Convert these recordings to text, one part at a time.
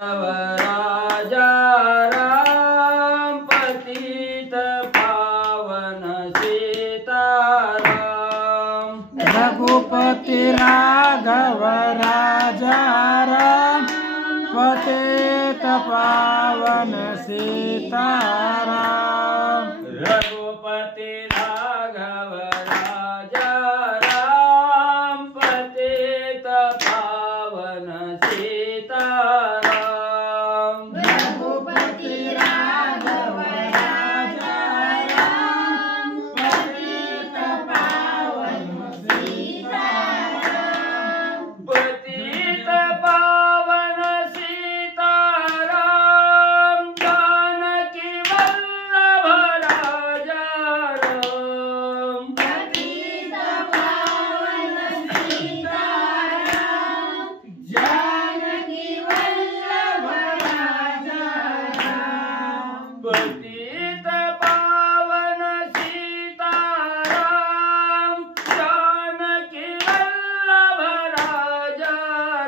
राजा राम पतित पावन सीताराम। रघुपति राघव राजा राम पतित पावन सीताराम। रघुपति राघव राजा राम पतित पावन सीताराम। रघुपति राघव राजा राम पतित पावन सीताराम। पतित पावन सीताराम जानकी वल्लभ राजा राम। पतित पावन सीताराम जानकी वल्लभ राजा राम। पतित पावन सीताराम जानकी वल्लभ राजा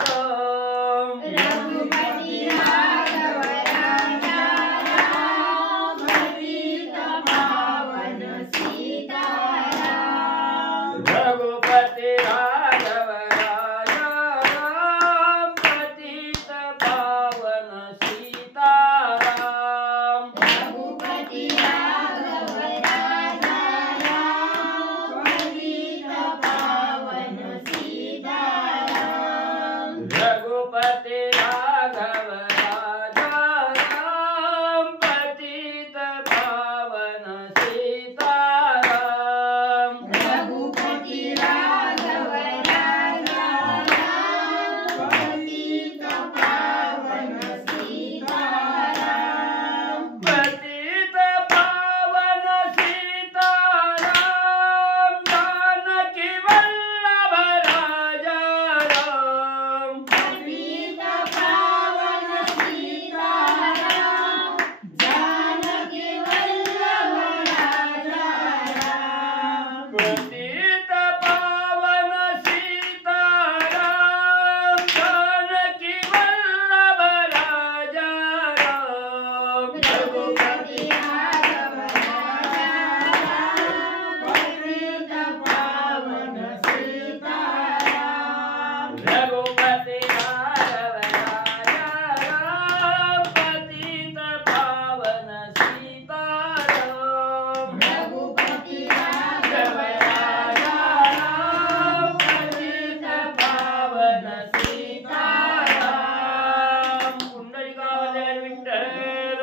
राम। रघुपति राघव राजा राम पतित पावन सीताराम। रघुपति राघव राजा राम पतित पावन सीताराम। रघुपति राघव राजा राम पतित पावन सीताराम। रघुपति राघव राजा राम पतित पावन सीताराम। रघुपति राघव राजा राम पतित पावन सीताराम। पतित पावन सीताराम जानकी वल्लभ राजा राम। पतित पावन सीताराम जानकी वल्लभ राजा राम। पतित पावन सीताराम जानकी वल्लभ राजा राम। रघुपति राघव राजा राम पतित पावन सीताराम। रघुपति राघव राजा राम पतित पावन सीताराम। रघुपति राघव राजा राम पतित पावन सीताराम। पुंडलिकावतार विठ्ठल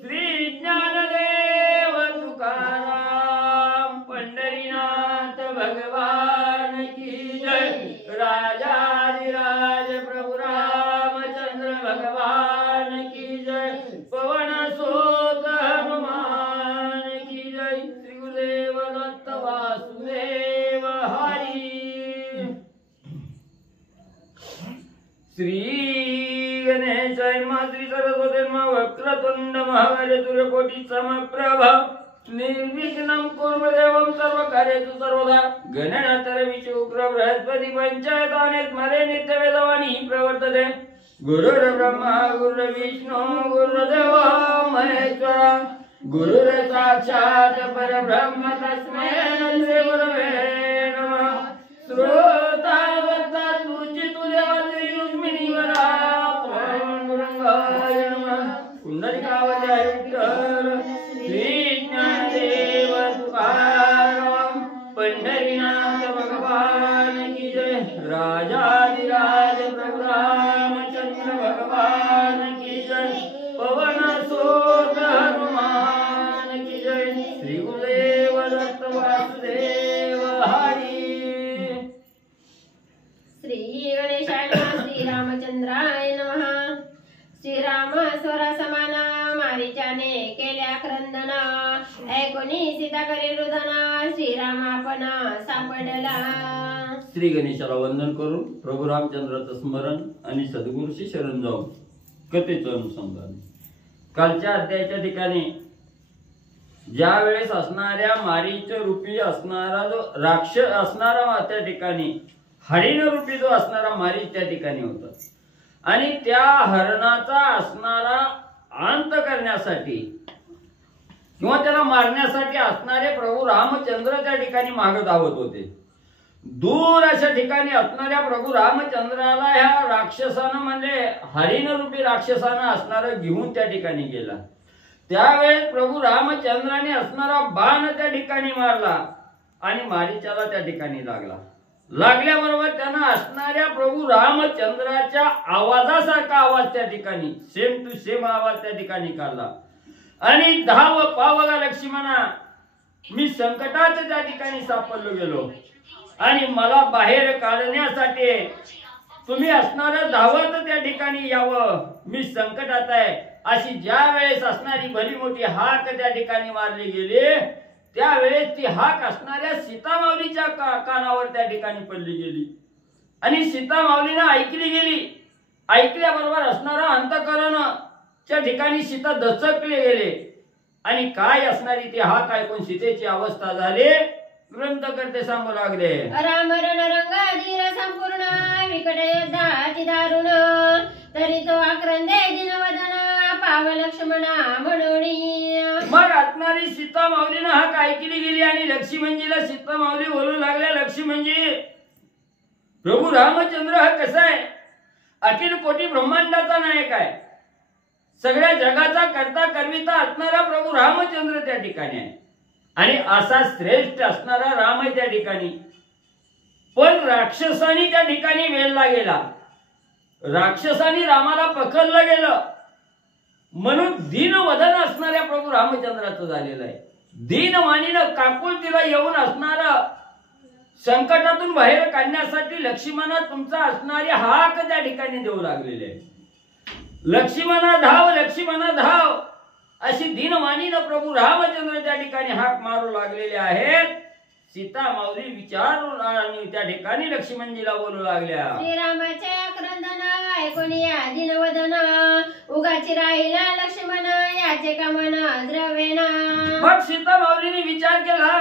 श्री ज्ञानदेव तुकाराम पंढरीनाथ भगवान की जय। राजाधिराज प्रभु रामचंद्र भगवान की जय। पवन सुत हनुमान की जय। श्री गुरुदेव दत्त वासुदेव हरी। श्री गणेशाय नमः। श्री सरस्वती नमः। वक्रतुंड महावीर सूर्यकोटि समप्रभ निर्विघ्नं कुरु देवं सर्वकार्येषु सर्वदा। गणनाथरवि शुक्र बृहस्पति पंचायतानि स्मरे नित्यवेदवाणी प्रवर्तते। गुरुर्ब्रह्मा गुरुर्विष्णु गुरुर्देवो महेश्वरा। गुरुर् साक्षात् परब्रह्म तस्मै श्री गुरवे नमः। श्रोता वक्ता तुझी तुझ्या श्री रुक्मिणीवरा पांडुरंगाय नमः। पुंडलिकावतार विठ्ठल श्री ज्ञानदेव तुकाराम पंढरीनाथ भगवान की जय। राजाधिराज प्रभु रामचंद्र भगवान की जय। पवन सुत हनुमान की जय। श्री गुरुदेव दत्त वासुदेव हरी। श्री गणेशाय नमः। श्री रामचंद्राय नमः। श्रीराम स्वरा समाना मारीचाने केल्या क्रंदना। ऐकोनी सीता करी रुदना श्रीराम आपण सापडला। श्री गणेशाला वंदन करून प्रभू रामचंद्राचं स्मरण आणि सद्गुरूशी शरण जाऊन कथेचं अनुसंधान। कालच्या अध्यायाच्या ठिकाणी ज्या वेळेस असणाऱ्या मारीच्या रूपी असणारा जो राक्षस असणारा त्या ठिकाणी हरिण रूपी जो असणारा मारीच त्या ठिकाणी होता आणि त्या हरणाचा असणारा अंत करण्यासाठी किंवा त्याला मारण्यासाठी असणारे प्रभू रामचंद्र त्या ठिकाणी मागे धावत होते. दूर अशा ठिकाणी असणाऱ्या प्रभू रामचंद्राला ह्या राक्षसानं म्हणजे हरिण रूपी राक्षसानं असणारं घेऊन त्या ठिकाणी गेला. त्यावेळेस प्रभू रामचंद्राने असणारा बाण त्या ठिकाणी मारला आणि मारीचाला त्या ठिकाणी लागला. लागल्याबरोबर त्यांना असणाऱ्या प्रभू रामचंद्राच्या आवाजासारखा आवाज त्या ठिकाणी सेम टू सेम आवाज त्या ठिकाणी काढला आणि धाव पावगा लक्ष्मणा, मी संकटात त्या ठिकाणी सापडलो गेलो आणि मला बाहेर काढण्यासाठी तुम्ही असणारं धावत त्या ठिकाणी यावं, मी संकटात आहे अशी ज्या वेळेस असणारी भली मोठी हाक त्या ठिकाणी मारली गेली, त्यावेळेस ती हाक असणाऱ्या सीतामाऊलीच्या कानावर त्या ठिकाणी पडली गेली आणि सीतामाऊलीनं ऐकली गेली. ऐकल्याबरोबर असणारा अंतःकरण च्या ठिकाणी सीता दचकले गेले आणि काय असणारी ती हाक ऐकून सीतेची अवस्था झाली. ग्रंथकर्ते सांगू लागले, राम रणरंगाधीर संपूर्ण विकट युद्धाची दारुण, तरी तो आक्रंदे दिनवदन पाव लक्ष्मणा म्हणोनी. मग असणारी सीता माऊलीनं हाक ऐकली गेली आणि लक्ष्मणजीला सीता माऊली बोलू लागल्या, लक्ष्मणजी प्रभू रामचंद्र हा कसा आहे, अखिल कोटी ब्रह्मांडाचा नायक आहे, सगळ्या जगाचा करता करविता असणारा प्रभू रामचंद्र त्या ठिकाणी आहे आणि असा श्रेष्ठ असणारा राम आहे त्या ठिकाणी. पण राक्षसानी त्या ठिकाणी वेढला गेला, राक्षसानी रामाला पकडलं गेलं म्हणून दीनवदन असणाऱ्या प्रभू रामचंद्राचं झालेलं आहे. दीनवाणीनं काकुळतीला येऊन असणारा संकटातून बाहेर काढण्यासाठी लक्ष्मणा तुमचा असणारी हाक त्या ठिकाणी देऊ लागलेले आहे. लक्ष्मणा धाव, लक्ष्मणा धाव अशी दीनवाणीनं प्रभू रामचंद्र त्या ठिकाणी हाक मारू लागलेले आहेत. सीता माऊली विचारून आणि त्या ठिकाणी लक्ष्मणजीला बोलू लागल्या, श्रीरामाचे आक्रंदन ऐकून या दिनवदन, उगाची राहिला लक्ष्मण याचे कामन द्रवेना. मग सीता माऊलीने विचार केला,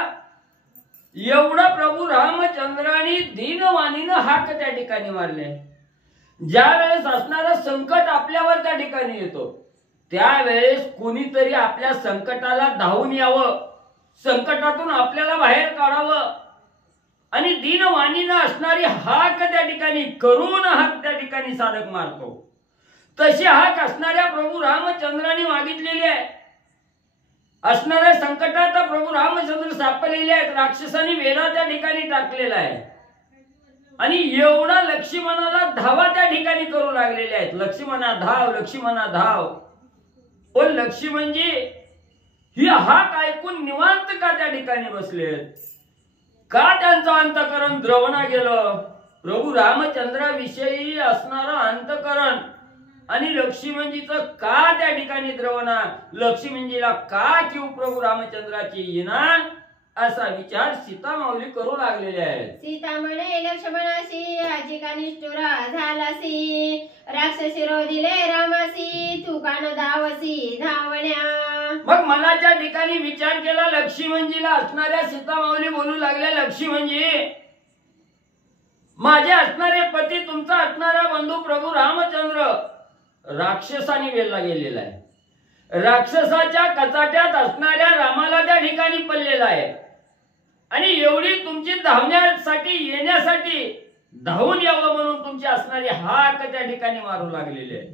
एवढा प्रभू रामचंद्राने दीनवाणीनं हाक त्या ठिकाणी मारले. ज्या वेळेस असणारं संकट आपल्यावर त्या ठिकाणी येतो त्यावेळेस कोणीतरी आपल्या संकटाला धावून यावं, संकटातून आपल्याला बाहेर काढावं आणि दीनवाणीनं असणारी हाक त्या ठिकाणी करून हाक त्या ठिकाणी साधक मारतो. तशी हाक असणाऱ्या प्रभू रामचंद्राने मागितलेली आहे. असणाऱ्या संकटात प्रभू रामचंद्र सापडलेले आहेत, राक्षसांनी वेढा त्या ठिकाणी टाकलेला आहे आणि एवढा लक्ष्मणाला धावा त्या ठिकाणी करू लागलेले आहेत. लक्ष्मणा धाव, लक्ष्मणा धाव. पण लक्ष्मणजी ही हाक ऐकून निवांत का त्या ठिकाणी बसलेत, का त्यांचं अंतःकरण द्रवणा गेलं. प्रभू रामचंद्राविषयी असणारं अंतःकरण आणि लक्ष्मणजीचं का त्या ठिकाणी द्रवणा, लक्ष्मणजीला का किंवा प्रभू रामचंद्राची येणा असा विचार सीता माऊली करू लागलेले आहेत. सीता म्हणे लक्ष्मणाशी आजी का निष्ठुरा झालासी, राक्षसी रोधिले रामासी, तू का न धावसी धावण्या. मग मनाच्या ठिकाणी विचार केला लक्ष्मणजीला असणाऱ्या सीता माऊली बोलू लागल्या, लक्ष्मणजी माझे असणारे पती तुमचा असणारा बंधू प्रभू रामचंद्र राक्षसाने वेढला गेलेला आहे. राक्षसाच्या कचाट्यात असणाऱ्या रामाला त्या ठिकाणी पडलेला आहे आणि एवढी तुमची धावण्यासाठी येण्यासाठी धावून यावं म्हणून तुमची असणारी हाक त्या ठिकाणी मारू लागलेली आहे.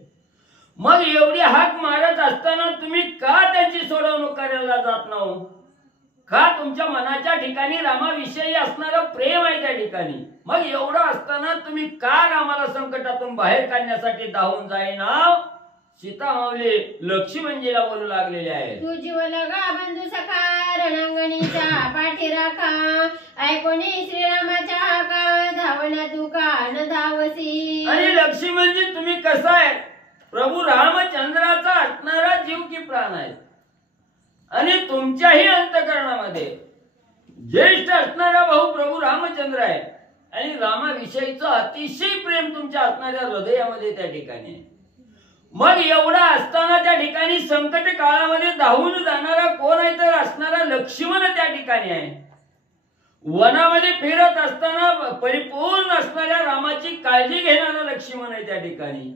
मग एवढी हाक मारत असताना तुम्ही का त्यांची सोडवणूक करायला जात नाही, का तुमच्या मनाच्या ठिकाणी रामाविषयी असणारं प्रेम आहे त्या ठिकाणी, मग एवढं असताना तुम्ही का रामाला संकटातून बाहेर काढण्यासाठी धावून जाईना. सीता माऊली लक्ष्मणजीला बोलू लागलेले आहेत, तू जीव लगा बंधू सखा रणांगणीचा पाठी राखा, ऐकोनी श्रीरामाच्या हाका धावण्या तू का न धावसी. आणि लक्ष्मणजी तुम्ही कसं आहे, प्रभू रामचंद्राचा असणारा जीव की प्राण आहे आणि तुमच्याही अंतःकरणामध्ये ज्येष्ठ असणारा भाऊ प्रभू रामचंद्र आहे आणि रामाविषयीचं अतिशय प्रेम तुमच्या असणाऱ्या हृदयामध्ये त्या ठिकाणी आहे. मग एवढा असताना त्या ठिकाणी संकट काळामध्ये धावून जाणारा कोण आहे तर असणारा लक्ष्मण त्या ठिकाणी आहे. वनामध्ये फिरत असताना परिपूर्ण असणाऱ्या रामाची काळजी घेणारा लक्ष्मण आहे त्या ठिकाणी.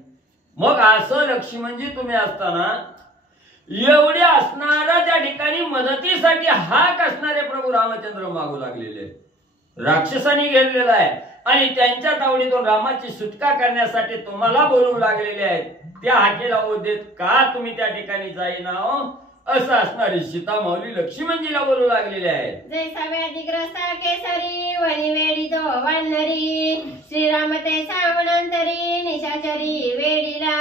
मग असं लक्ष्मणजी तुम्ही असताना एवढे असणारा त्या ठिकाणी मदतीसाठी हाक असणारे प्रभू रामचंद्र मागू लागलेले, राक्षसांनी घेरलेला आहे आणि त्यांच्या तावडीतून रामाची सुटका करण्यासाठी तुम्हाला बोलवू लागलेले आहेत. त्या हाकेला देत का तुम्ही त्या ठिकाणी जाईना असं असणारे सीता माऊली लक्ष्मणजीला बोलू लागलेले आहेत. जैसा व्याधिग्रस्त केसरी वणी वेडी तो वानरी श्रीराम ते सावनंतरी निशाचरी वेडीला.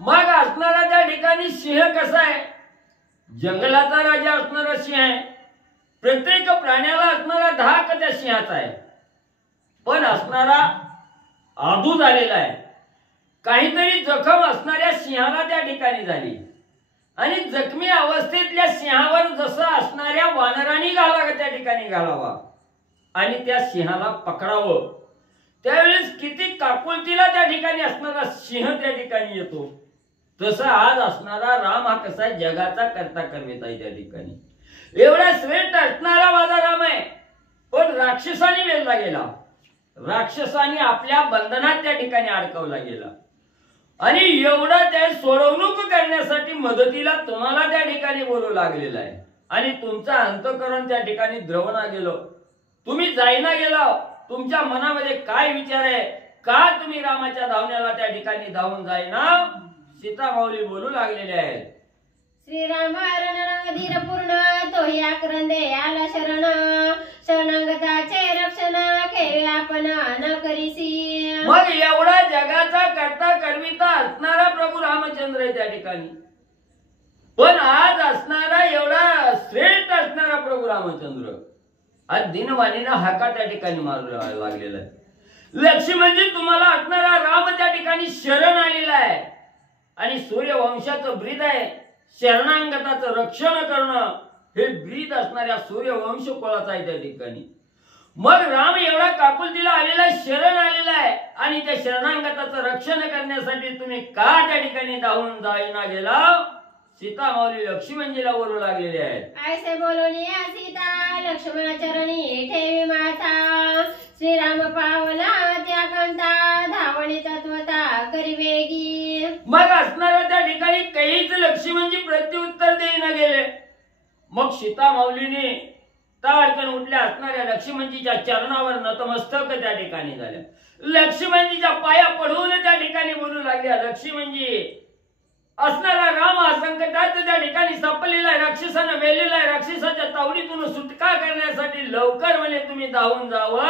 मग असणारा त्या ठिकाणी सिंह कसा आहे? जंगलाचा राजा असणारा सिंह आहे. प्रत्येक प्राण्याला असणारा धाक त्या सिंहाचा आहे. पण असणारा आधू झालेला आहे. काहीतरी जखम असणाऱ्या सिंहाला त्या ठिकाणी झाली आणि जखमी अवस्थेतल्या सिंहावर जसं असणाऱ्या वानरांनी घालावा त्या ठिकाणी घालावा आणि त्या सिंहाला पकडावं, त्यावेळेस किती काकुलतीला त्या ठिकाणी असणारा सिंह त्या ठिकाणी येतो. तसं आज असणारा राम हा कसा जगाचा करता करविता आहे. त्या ठिकाणी एवढा श्रेष्ठ असणारा माझा राम आहे, पण राक्षसांनी वेधला गेला. राक्षसांनी आपल्या बंधनात त्या ठिकाणी अडकवला गेला आणि एवढं त्या सोडवणूक करण्यासाठी मदतीला तुम्हाला त्या ठिकाणी बोलू लागलेला आहे आणि तुमचं अंतःकरण त्या ठिकाणी द्रवणा गेलो. तुम्ही जाईना गेला. तुमच्या मनामध्ये काय विचार आहे? का तुम्ही रामाच्या धावण्याला त्या ठिकाणी धावून जाईना? सीता माऊली बोलू लागलेले आहेत. श्रीराम रणरंग धीरपूर्ण तोही आक्रंदे आला शरण शरणागताचे रक्षण केले आपण न करीसी. मग एवढा जगाचा करता करविता असणारा प्रभू रामचंद्र आहे त्या ठिकाणी, पण आज असणारा एवढा श्रेष्ठ असणारा प्रभू रामचंद्र आज दिनवाणीनं हाका त्या ठिकाणी मारू लागलेला आहे. लक्ष्मणजी तुम्हाला असणारा राम त्या ठिकाणी शरण आलेला आहे आणि सूर्यवंशाचं ब्रीद आहे. शरणांगताचं रक्षण करणं हे ब्रीद असणाऱ्या सूर्यवंश कुळाचं आहे त्या ठिकाणी. मग राम एवढा काकुलतीला आलेला शरण आलेला आहे आणि त्या शरणांगताचं रक्षण करण्यासाठी तुम्ही का त्या ठिकाणी धावून जाईना गेला? सीता माऊली लक्ष्मणजीला बोलू लागलेले आहेत. ऐसे बोलून सीता लक्ष्मण चरणी ठेवी माथा श्रीराम पावला त्या कांता धावणे तत्वता करी वेगी. मग असणाऱ्या त्या ठिकाणी काहीच लक्ष्मणजी प्रत्युत्तर देईना गेले. मग सीता माऊलीने ताडकन उठल्या असणाऱ्या लक्ष्मणजीच्या चरणावर नतमस्तक त्या ठिकाणी झाल्या. लक्ष्मणजीच्या पाया पडून त्या ठिकाणी बोलू लागल्या, लक्ष्मणजी असणारा राम हा संकटात त्या ठिकाणी सापडलेला आहे, राक्षसानं वेलेला आहे. राक्षसाच्या तावडीतून सुटका करण्यासाठी लवकर म्हणे तुम्ही धावून जावं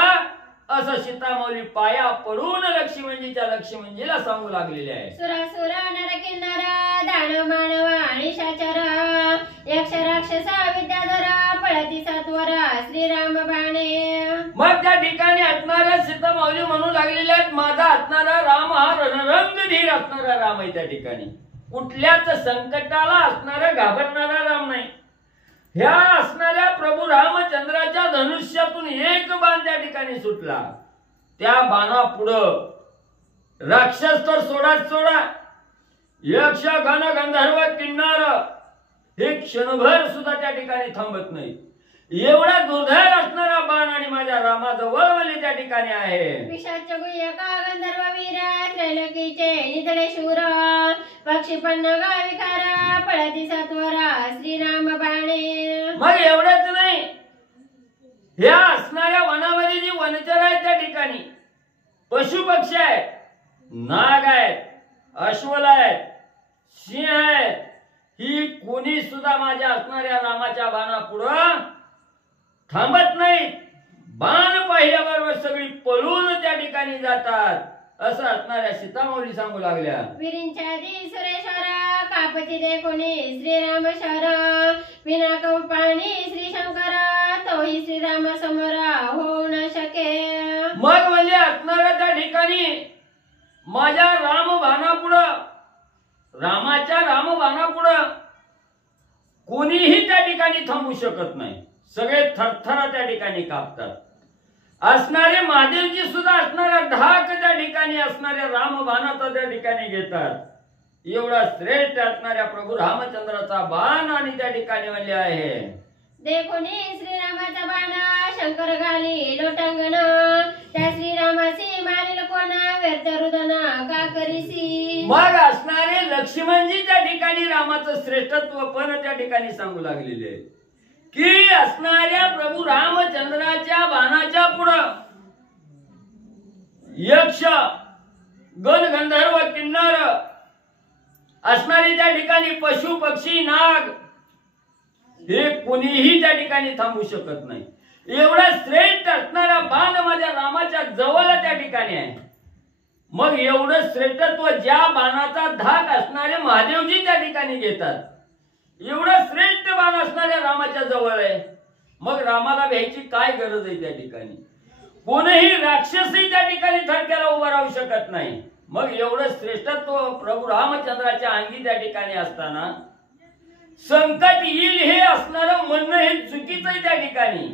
असं सीता माऊली पाया पडून लक्ष्मणजीला सांगू लागलेले आहे. सुरासुर नर किन्नर दानव मानव आणि शाचर यक्ष राक्षसा विद्याधर पळती सत्वर श्रीराम बाणे. मग त्या ठिकाणी असणाऱ्या सीता माऊली म्हणू लागलेल्या आहेत, माझा असणारा राम हा रणरंगधीर असणारा राम आहे. त्या ठिकाणी कुठल्याच संकटाला असणारा घाबरणारा राम नाही. ह्या असणाऱ्या प्रभू रामचंद्राच्या धनुष्यातून एक बाण त्या ठिकाणी सुटला. त्या बाणा पुढं राक्षस तर सोडा, यक्ष गण गंधर्व किन्नर हे क्षणभर सुद्धा त्या ठिकाणी थांबत नाही. एवढा दुर्धर असणारा बाण आणि माझ्या रामाजवळ मला त्या ठिकाणी आहे. पिशाच गुह्यका गंधर्व वीर त्रैलोकीचे निधडे शूर पक्षी पन्नगा विकार पळती सत्वर श्रीराम बाणे. मग एवढंच नाही, ह्या असणाऱ्या वनामध्ये जी वनचर आहेत त्या ठिकाणी पशु पक्षी आहेत, नाग आहेत, अश्वल आहेत, सिंह आहेत, ही कोणी सुद्धा माझ्या असणाऱ्या रामाच्या बाणा पुढं थांबत नाहीत. बाण पाहिल्याबरोबर सगळी पळून त्या ठिकाणी जातात असं असणाऱ्या सीता माऊली सांगू लागल्या. विरींच्या दी सुरेश्वर कापती दे कोणी श्रीराम शर विनाक पाणी श्री शंकर तोही श्रीराम समोर होऊ न शके. मग म्हणजे असणाऱ्या त्या ठिकाणी माझ्या रामबाणापुढं, रामाच्या रामबाणापुढं कोणीही त्या ठिकाणी थांबू शकत नाही. सगळे थरथरा त्या ठिकाणी कापतात. असणारे महादेवजी सुद्धा असणारा धाक त्या ठिकाणी असणाऱ्या रामबाणाचा त्या ठिकाणी घेतात. एवढा श्रेष्ठ असणाऱ्या प्रभू रामचंद्राचा बाण आणि त्या ठिकाणी म्हणले आहे. देखोनी श्रीरामाचा बाण शंकर घाली लोटांगण त्या श्रीरामासी लक्ष्मी मानिल कोणा व्यर्थ रुदन का करीसी. मग असणारे लक्ष्मणजी त्या ठिकाणी रामाचं श्रेष्ठत्व पण त्या ठिकाणी सांगू लागलेले आहे की असणाऱ्या प्रभू रामचंद्राच्या बाणाच्या पुढं यक्ष गण गंधर्व किन्नर असणारे त्या ठिकाणी पशु पक्षी नाग हे कोणीही त्या ठिकाणी थांबू शकत नाही. एवढा श्रेष्ठ असणारा बाण माझ्या रामाच्या जवळ त्या ठिकाणी आहे. मग एवढं श्रेष्ठत्व ज्या बाणाचा धाक असणारे महादेवजी त्या ठिकाणी घेतात, एवढं श्रेष्ठ बाण असणाऱ्या रामाच्या जवळ आहे. मग रामाला भ्यायची काय गरज आहे त्या ठिकाणी? कोणीही राक्षसही त्या ठिकाणी थडक्याला उभा राहू शकत नाही. मग एवढं श्रेष्ठत्व प्रभू रामचंद्राच्या अंगी त्या ठिकाणी असताना संकट येईल हे असणारं म्हणणं हे चुकीचं आहे त्या ठिकाणी.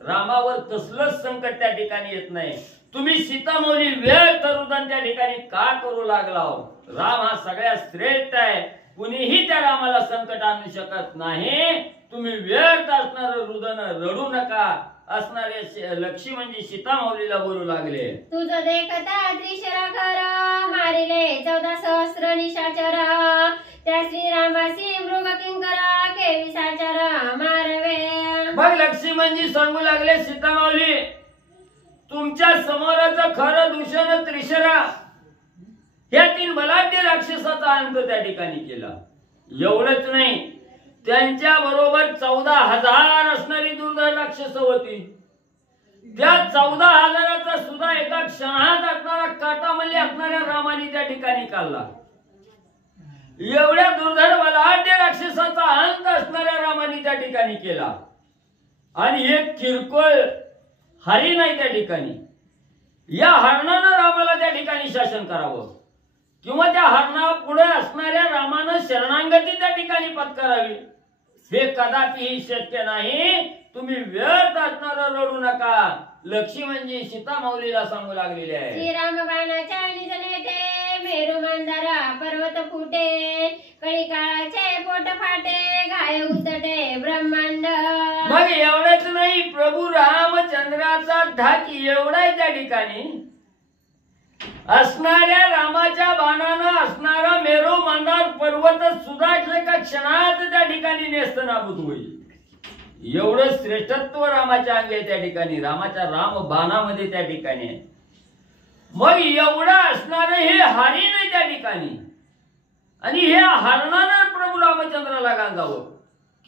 रामावर कसलंच संकट त्या ठिकाणी येत नाही. तुम्ही सीतामौली वेळ तरुदन त्या ठिकाणी का करू लागला? राम हा सगळ्यात श्रेष्ठ आहे. कुणीही त्या रामाला संकट आणू शकत नाही. तुम्ही व्यर्थ असणार रुदन रडू नका असणारे लक्ष्मणजी सीतामौलीला बोलू लागले. तुझं देखता त्रिशरा खर मारिले 14 सहस्र निशाचर. त्या श्रीरामासी मृग किंकर केवी साचर मारवे. मग लक्ष्मणजी सांगू लागले, सीतामौली तुमच्या समोरच खरं दूषण त्रिशरा या 3 बलाढ्य राक्षसाचा अंत त्या ठिकाणी केला. एवढंच नाही, त्यांच्या बरोबर 14,000 असणारी दुर्धर राक्षस होती. त्या 14,000चा सुद्धा एका क्षणात असणारा काटामल्ली असणाऱ्या रामाने त्या ठिकाणी काढला. एवढ्या दुर्धर बलाढ्य राक्षसाचा अंत असणाऱ्या रामाने त्या ठिकाणी केला. आणि एक किरकोळ हरी नाही त्या ठिकाणी. या हरणानं रामाला त्या ठिकाणी शासन करावं किंवा त्या हरणा पुढे असणाऱ्या रामानं शरणांगती त्या ठिकाणी पत्करावी हे कदापिही शक्य नाही. तुम्ही व्यर्थ असणारा रडू नका लक्ष्मणजी सीतामौलीला सांगू लागलेले आहे. श्रीराम बाणाच्या निज नेटे मेरू मंदारा पर्वत फुटे कळी काळाचे पोट फाटे घाय उतटे ब्रह्मांड. मग एवढंच नाही, प्रभू रामचंद्राचा धाक एवढा आहे त्या ठिकाणी. असणाऱ्या रामाच्या बाणानं असणारा मेरू मंदार पर्वत सुद्धा एका क्षणात त्या ठिकाणी नेस्तनाबूत होईल. एवढं श्रेष्ठत्व रामाच्या अंगी आहे त्या ठिकाणी. रामाच्या राम बाणामध्ये त्या ठिकाणी आहे. मग एवढं असणार हे हरिण आहे त्या ठिकाणी. आणि हे हरणानं प्रभू रामचंद्राला गांजावं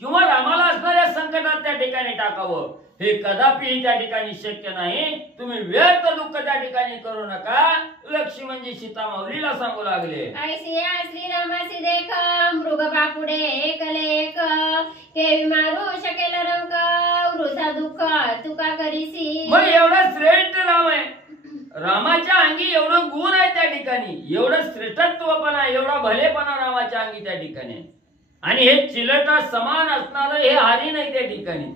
किंवा रामाला असणाऱ्या संकटात त्या ठिकाणी टाकावं हे कदापिही त्या ठिकाणी शक्य नाही. तुम्ही व्यर्थ दुःख त्या ठिकाणी करू नका लक्ष्मणजी सीतामौलीला सांगू लागले. ऐसिया श्रीरामासी देख मृग बापुडे एकलेक केवी मारू शकेल रंक वृथा दुःख तुका करीसी. मग एवढा श्रेष्ठ राम आहे. रामाच्या अंगी एवढं गुण आहे त्या ठिकाणी, एवढं श्रेष्ठत्वपणा एवढा भलेपणा रामाच्या अंगी त्या ठिकाणी. आणि हे चिलटा समान असणार हे हरिण आहे त्या ठिकाणी.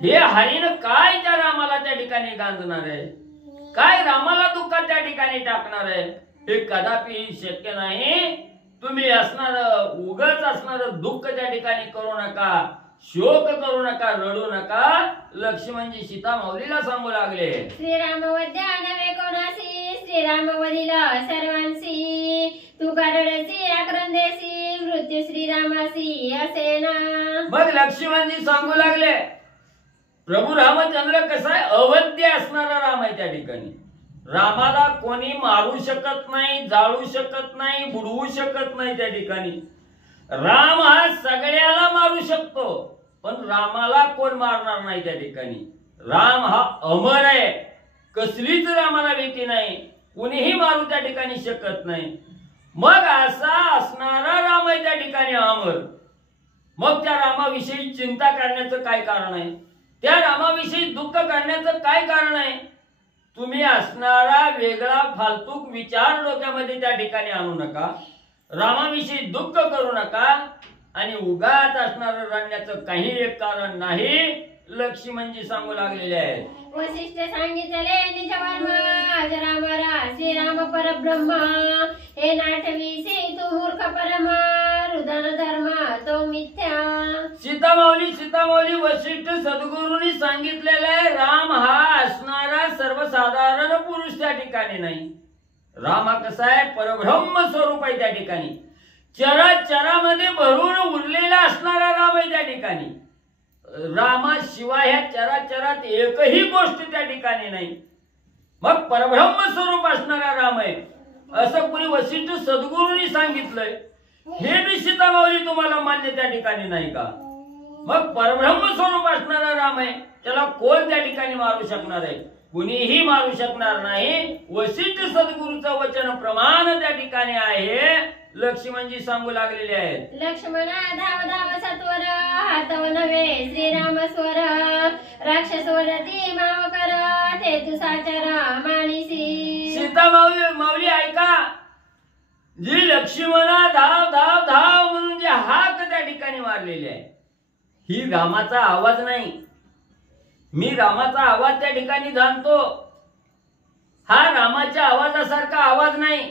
हे हरिण काय त्या रामाला त्या ठिकाणी गांजणार आहे? काय रामाला दुःखात त्या ठिकाणी टाकणार आहे? हे कदापिही शक्य नाही. तुम्ही असणार उगाच असणार दुःख त्या ठिकाणी करू नका, शोक करू नका, रडू नका लक्ष्मणजी सीतामौलीला सांगू लागले. श्रीराम वद्या नवे कोणासी श्रीराम वदिला सर्वांसी तू करडसी आक्रंदेसी मृत्यू श्रीरामासी असेना. मग लक्ष्मणजी सांगू लागले, प्रभू रामचंद्र कसा आहे? अवध्य असणारा राम आहे त्या ठिकाणी. रामाला कोणी मारू शकत नाही, जाळू शकत नाही, बुडवू शकत नाही त्या ठिकाणी. राम हा सगळ्याला मारू शकतो, पण रामाला कोण मारणार नाही त्या ठिकाणी. राम हा अमर आहे, कसलीच रामाला भीती नाही, कुणीही मारू त्या ठिकाणी शकत नाही. मग असा असणारा राम आहे त्या ठिकाणी अमर. मग त्या रामाविषयी चिंता करण्याचं काय कारण आहे? त्या रामाविषयी दुःख करण्याचं काय कारण आहे? तुम्ही असणारा वेगळा फालतूक विचार डोक्यामध्ये त्या ठिकाणी आणू नका. रामाविषयी दुःख करू नका आणि उगाच असणारं रडण्याचं काही एक कारण नाही लक्ष्मणजी सांगू लागलेले आहेत. वशिष्ठ सांगितले निज वर्म आज रामरा श्रीराम परब्रह्म हे नाठवीसी तू मूर्ख परम रुदन धर्म तो मिथ्या. सीतामौली वशिष्ठ सद्गुरूंनी सांगितलेलं आहे. राम हा असणारा सर्वसाधारण पुरुष त्या ठिकाणी नाही. राम हा कसा आहे, परब्रह्म स्वरूप आहे त्या ठिकाणी. चराचरामध्ये भरून उरलेला असणारा राम आहे त्या ठिकाणी. रामाशिवाय ह्या चराचरात एकही गोष्ट त्या ठिकाणी नाही. मग परब्रह्म स्वरूप असणारा राम आहे असं कुणी वशिष्ठ सद्गुरूंनी सांगितलंय. हे बी सीतामाऊली तुम्हाला मान्य त्या ठिकाणी नाही का? मग परब्रह्म स्वरूप असणारा राम आहे, त्याला कोण त्या ठिकाणी मारू शकणार आहे? कुणीही मारू शकणार नाही. वशिष्ठ सद्गुरूचं वचन प्रमाण त्या ठिकाणी आहे. लक्ष्मणजी सांगू लागलेले आहेत. लक्ष्मणा धाव धाव सत्वर हातव नवे श्रीराम स्वर राक्षस वरती माव कर ते तू साचर मानिसी. सीता माऊली ऐका, जी लक्ष्मणा धाव धाव धाव म्हणून जे हाक त्या ठिकाणी मारलेली आहे, ही रामाचा आवाज नाही. मी रामाचा आवाज त्या ठिकाणी जाणतो. हा रामाच्या आवाजासारखा आवाज नाही.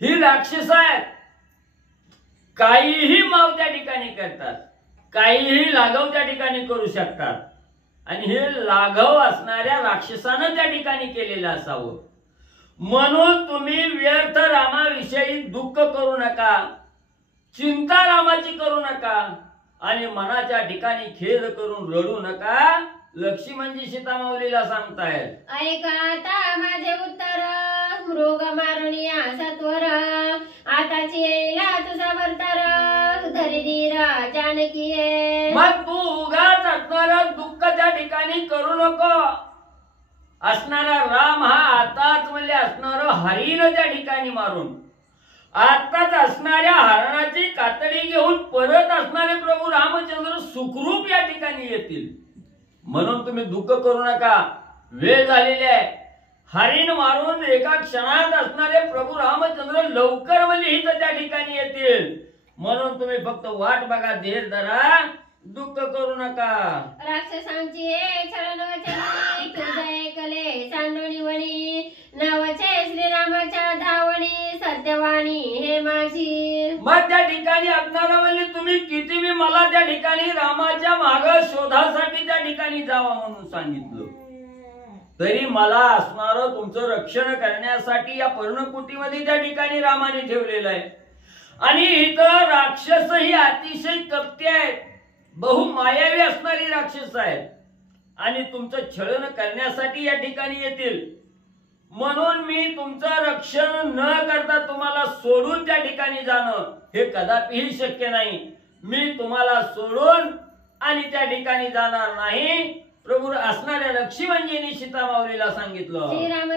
ही राक्षस आहेत, काहीही माव त्या ठिकाणी करतात, काहीही लाघव त्या ठिकाणी करू शकतात. आणि हे लाघव असणाऱ्या राक्षसानं त्या ठिकाणी केलेलं असावं. म्हणून तुम्ही व्यर्थ रामाविषयी दुःख करू नका, चिंता रामाची करू नका आणि मनाच्या ठिकाणी खेद करून रडू नका. लक्ष्मणजी सीतामाऊलीला सांगतायत. ऐका आता माझे उत्तर मृग मारून या सत्वर आताची येईला तुझा वर्तर धरी धीर जानकी. मग तू उगाच असणारं दुःख त्या ठिकाणी करू नको. असणारा राम हा आताच म्हणजे असणारं हरिण त्या ठिकाणी मारून आताच असणाऱ्या हरणाची कातडी घेऊन परत असणारे प्रभू रामचंद्र सुखरूप या ठिकाणी येतील. म्हणून तुम्ही दुःख करू नका. वेळ झालेली आहे. हरिण मारून एका क्षणात असणारे प्रभू रामचंद्र लवकर म्हणजे इथं त्या ठिकाणी येतील. म्हणून तुम्ही फक्त वाट बघा, धीर धरा, दुःख करू नका. राक्षसांची छळण वचनी तुझ ऐकले सांडोणी वणी नवचे श्रीरामाच्या धावणी सत्यवाणी हे माझी. मग त्या ठिकाणी असणारा म्हणजे तुम्ही किती बी मला त्या ठिकाणी रामाच्या माग शोधासाठी त्या ठिकाणी जावा म्हणून सांगितलं, तरी मला असणारं तुमचं रक्षण करण्यासाठी या पर्णकुटीमध्ये त्या ठिकाणी रामाने ठेवलेलं आहे. आणि इथं राक्षस ही अतिशय कपटी आहेत, बहुमायावी असणारी राक्षस आहेत आणि तुमचं छळण करण्यासाठी या ठिकाणी येतील. म्हणून मी तुमचं रक्षण न करता तुम्हाला सोडून त्या ठिकाणी जाणं हे कदापिही शक्य नाही. मी तुम्हाला सोडून आणि त्या ठिकाणी जाणार नाही. प्रभू असणाऱ्या लक्ष्मणजींनी सीतामाऊलीला सांगितलं. श्रीराम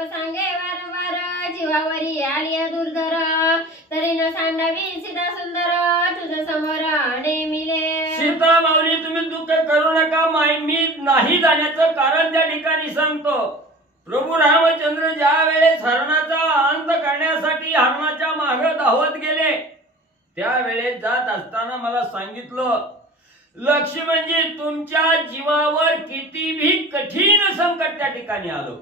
सांगे वारंवार जीवावरी आलिया दुर्धर तरी न सांडावी सीता सुंदर तुझ समोर नेमिले. सीतामाऊली तुम्ही दुःख करू नका. मी नाही जाण्याचं कारण त्या ठिकाणी सांगतो. प्रभू रामचंद्र ज्या वेळेस हरणाचा अंत करण्यासाठी हरणाच्या मागे धावत गेले, त्यावेळेस जात असताना मला सांगितलं, लक्ष्मणजी तुमच्या जीवावर किती भी कठीण संकट त्या ठिकाणी आलं,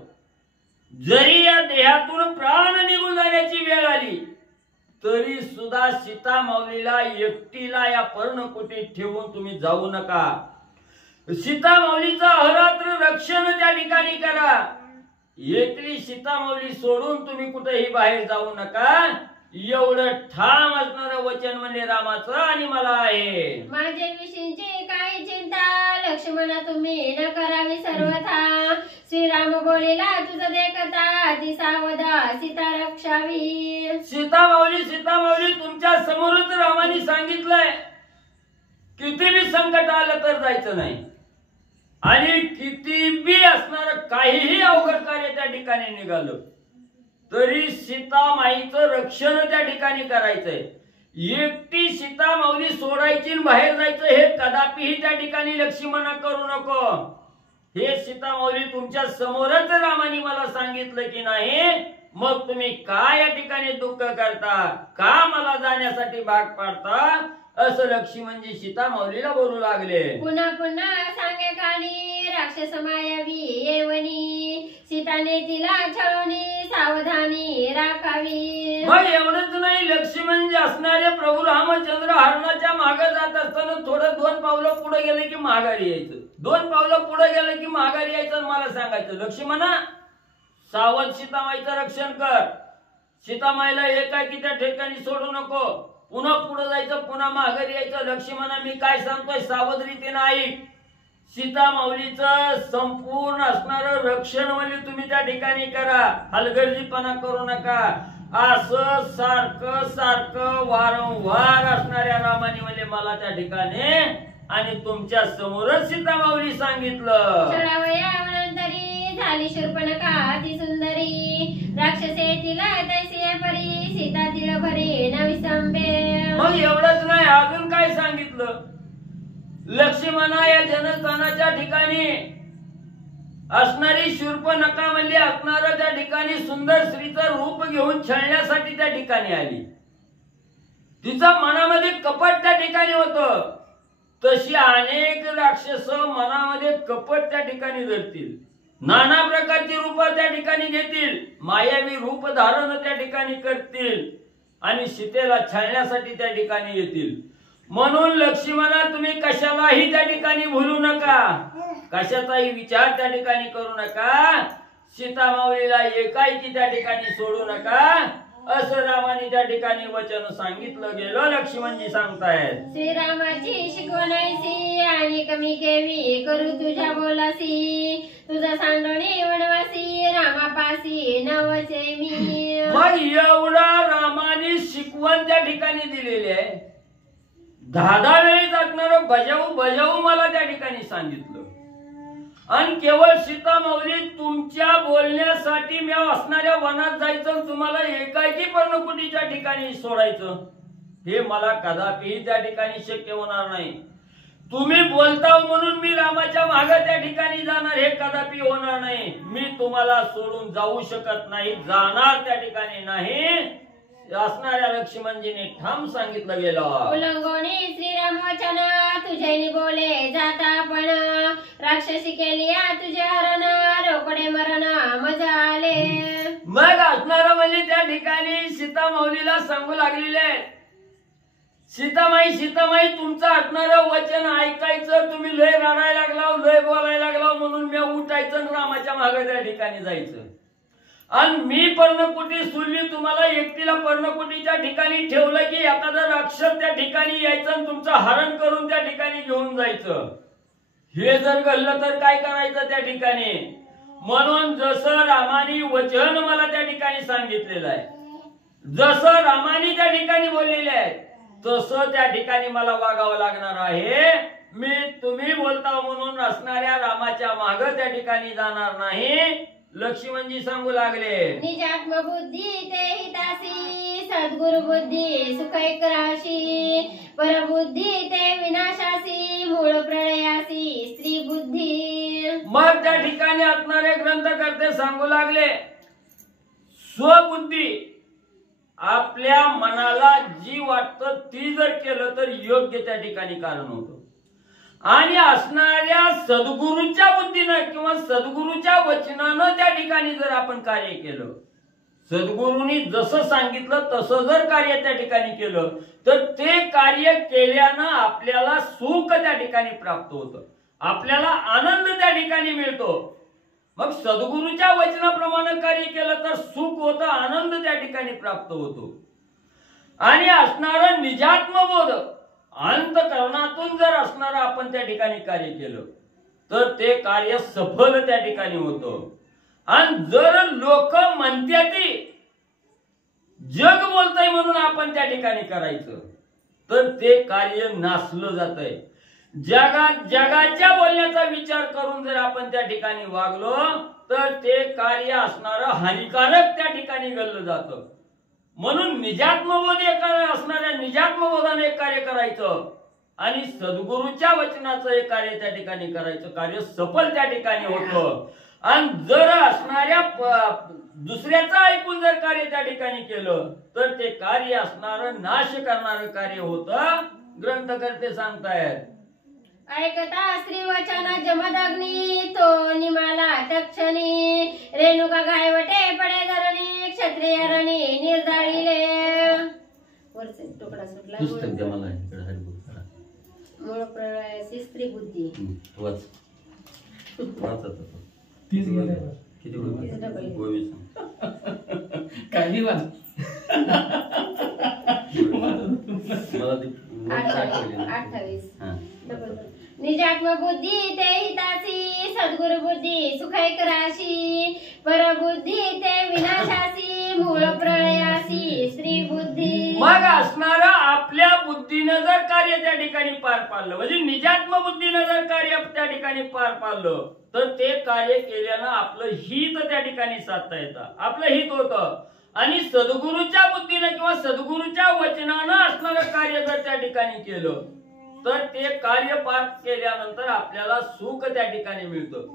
जरी या देहातून प्राण निघून जाण्याची वेळ आली, तरी सुद्धा सीतामाऊलीला एकटीला या पर्णकुटीत ठेवून तुम्ही जाऊ नका. सीतामाऊलीचं अहोरात्र रक्षण त्या ठिकाणी करा. एकली सीतामाऊली सोडून तुम्ही कुठेही बाहेर जाऊ नका. एवढं ठाम असणारं वचन म्हणजे रामाचं आणि मला आहे. माझे विषयीची काही चिंता लक्ष्मणा तुम्ही न करावी सर्वथा. श्रीराम बोलिला तुझं देखता ती सावध सीता रक्षावी. सीतामाऊली तुमच्या समोरच रामाने सांगितलंय, किती बी संकट आलं तर जायचं नाही आणि किती बी असणार काहीही अवघड कार्य त्या ठिकाणी निघालं तरी सीतामाईचं रक्षण त्या ठिकाणी करायचंय. एकटी सीतामाऊली सोडायची बाहेर जायचं हे कदापिही त्या ठिकाणी लक्ष्मणा करू नको. हे सीतामाऊली तुमच्या समोरच रामाने मला सांगितलं की नाही, मग तुम्ही काय या ठिकाणी दुःख करता, का मला जाण्यासाठी भाग पाडता, असं लक्ष्मणजी सीतामाऊलीला बोलू लागले. पुन्हा पुन्हा सांगे कानी राक्षस मायावी येवनी सीताने तिला छळवणी सावधानी राखावी. मग एवढंच नाही, लक्ष्मण असणारे प्रभू रामचंद्र हरणाच्या मागे जात असताना थोडं 2 पावलं पुढे गेले की माघारी यायचं, 2 पावलं पुढे गेले की माघारी यायचं. मला सांगायचं, लक्ष्मणा सावध सीतामाईचं रक्षण कर, सीतामाईला एकाकी त्या ठिकाणी सोडू नको, पुन्हा पुढे जायचं, पुन्हा माघारी यायचं. लक्ष्मणा मी काय सांगतोय सावध रीतीने ऐक, सीता माऊलीचं संपूर्ण असणारं रक्षण म्हणजे तुम्ही त्या ठिकाणी करा, हलगर्जीपणा करू नका. असं सारखं सारखं वारंवार असणाऱ्या रामाने म्हणजे मला त्या ठिकाणी आणि तुमच्या समोरच सीता माऊली सांगितलं. छळावयानंतरी झाली शूर्पणखा ती सुंदरी राक्षसे तिला तैसे परी सीता तिला भरी नविसंबे. मग एवढंच नाही, अजून काय सांगितलं, लक्ष्मणा या जनस्थानाच्या ठिकाणी असणारी शूर्पणखा म्हणजे असणारा त्या ठिकाणी सुंदर स्त्रीचं रूप घेऊन छळण्यासाठी त्या ठिकाणी आली. तिचा मनामध्ये कपट त्या ठिकाणी होतं. तशी अनेक राक्षस मनामध्ये कपट त्या ठिकाणी धरतील, नाना प्रकारची रूप त्या ठिकाणी घेतील, मायावी रूप धारण त्या ठिकाणी करतील आणि सीतेला छळण्यासाठी त्या ठिकाणी येतील. म्हणून लक्ष्मणा तुम्ही कशालाही त्या ठिकाणी भूलू नका, कशाचाही विचार त्या ठिकाणी करू नका, सीता माऊलीला एकाएकी त्या ठिकाणी सोडू नका, असं रामाने त्या ठिकाणी वचन सांगितलं गेलं. लक्ष्मणजी सांगतायत, श्रीरामाची शिकवण ऐसी आणि कमी केवी करू तुझ्या बोलासी तुझा सांडणे वनवासी रामापासी नवचे मी. मग एवढा रामाने शिकवण त्या ठिकाणी दिलेली आहे, 10 वेळी टाकणार बजावू मला त्या ठिकाणी सांगितलं. आणि केवळ सीता माऊली तुमच्या बोलण्यासाठी मी असणाऱ्या वनात जायचं, तुम्हाला एकाएकी पर्णकुटीच्या ठिकाणी सोडायचं, हे मला कदापिही त्या ठिकाणी शक्य होणार नाही. तुम्ही बोलता म्हणून मी रामाच्या मागे त्या ठिकाणी जाणार, हे कदापि होणार नाही. मी तुम्हाला सोडून जाऊ शकत नाही, जाणार त्या ठिकाणी नाही, असणाऱ्या लक्ष्मणजीने ठाम सांगितलं गेलं. उल्लंघोनी श्रीराम वचन तुझे बोले जाता पण राक्षसी केली तुझे हरण रोकडे मरण मजा आले. मग असणारं म्हणजे त्या ठिकाणी सीता माऊलीला सांगू लागलेले, सीतामाई तुमचं असणारं वचन ऐकायचं, तुम्ही लय रडायला लागला, लय बोलायला लागला, म्हणून मी उठायचं रामाच्या मागे त्या ठिकाणी जायचं. आणि मी पर्णकुटी सोडली, तुम्हाला एकटीला पर्णकुटीच्या ठिकाणी ठेवलं की एखादा राक्षस त्या ठिकाणी यायचं आणि तुमचं हरण करून त्या ठिकाणी घेऊन जायचं. हे जर घडलं तर काय करायचं त्या ठिकाणी. म्हणून जसं रामानी वचन मला त्या ठिकाणी सांगितलेलं आहे, जसं रामानी त्या ठिकाणी बोललेले आहे, तसं त्या ठिकाणी मला वागावं लागणार आहे. मी तुम्ही बोलता म्हणून असणाऱ्या रामाच्या मागे त्या ठिकाणी जाणार नाही. लक्ष्मणजी सांगू लागले, निजात्म बुद्धी ते हितासी सद्गुरु बुद्धी सुखैक राशी परबुद्धी ते विनाशासी मूळ प्रळयासी स्त्री बुद्धी. मग त्या ठिकाणी असणारे ग्रंथकर्ते सांगू लागले, स्वबुद्धी आपल्या मनाला जी वाटतं ती जर केलं तर योग्य त्या ठिकाणी कारण होतं. आणि असणाऱ्या सद्गुरूच्या बुद्धीनं किंवा सद्गुरूच्या वचनानं त्या ठिकाणी जर आपण कार्य केलं, सद्गुरूंनी जसं सांगितलं तसं जर कार्य त्या ठिकाणी केलं, तर ते कार्य केल्यानं आपल्याला सुख त्या ठिकाणी प्राप्त होतं, आपल्याला आनंद त्या ठिकाणी मिळतो. मग सद्गुरूच्या वचनाप्रमाणे कार्य केलं तर सुख होतं, आनंद त्या ठिकाणी प्राप्त होतो. आणि असणारा निजात्मबोध अंतःकरणातून जर असणारा आपण त्या ठिकाणी कार्य केलं तर ते कार्य सफल त्या ठिकाणी होतं. आणि जर लोक म्हणतात जग बोलतय म्हणून आपण त्या ठिकाणी करायचं तर ते कार्य नासलं जातंय. जगाच्या बोलण्याचा विचार करून जर आपण त्या ठिकाणी वागलो तर ते कार्य असणारं हानिकारक त्या ठिकाणी घडलं जातं. म्हणून निजात्मबोध असणाऱ्या निजात्मबोधाने एक कार्य करायचं आणि सद्गुरूच्या वचनाचं एक कार्य त्या ठिकाणी करायचं, कार्य सफल त्या ठिकाणी होतं. आणि जर असणाऱ्या दुसऱ्याचं ऐकून जर कार्य त्या ठिकाणी केलं तर ते कार्य असणारं नाश करणारं कार्य होतं. ग्रंथकर्ते सांगतायत, ऐकता श्री वचन जमदग्नी तो निमाला तक्षणी रेणुका गायवटे पडे धरणी क्षत्रिय रणी निर्दाळीले वरचे तुकडा सुटला पुस्तक द्या मला इकडे हरिभोग करा. मूळ प्रळयाची स्त्री बुद्धी वाच वाच आता. तीच गेले किती गोवी काही वाच मला ती notes आठवली नाही. 28 हा. निजात्म बुद्धी ते हिताची सद्गुरु बुद्धी सुखैक राशी परबुद्धी ते विनाशासी मूळ प्रळयासी स्त्री बुद्धी. मग असणारं आपल्या बुद्धीनं जर कार्य त्या ठिकाणी पार पाडलं म्हणजे निजात्म बुद्धीनं जर कार्य त्या ठिकाणी पार पाडलं तर ते कार्य केल्यानं आपलं हित त्या ठिकाणी साधता येतं. आपलं हित होतं. आणि सद्गुरूच्या बुद्धीनं किंवा सद्गुरूच्या वचनानं असणारं कार्य जर त्या ठिकाणी केलं तर ते कार्य पार केल्यानंतर आपल्याला सुख त्या ठिकाणी मिळतं.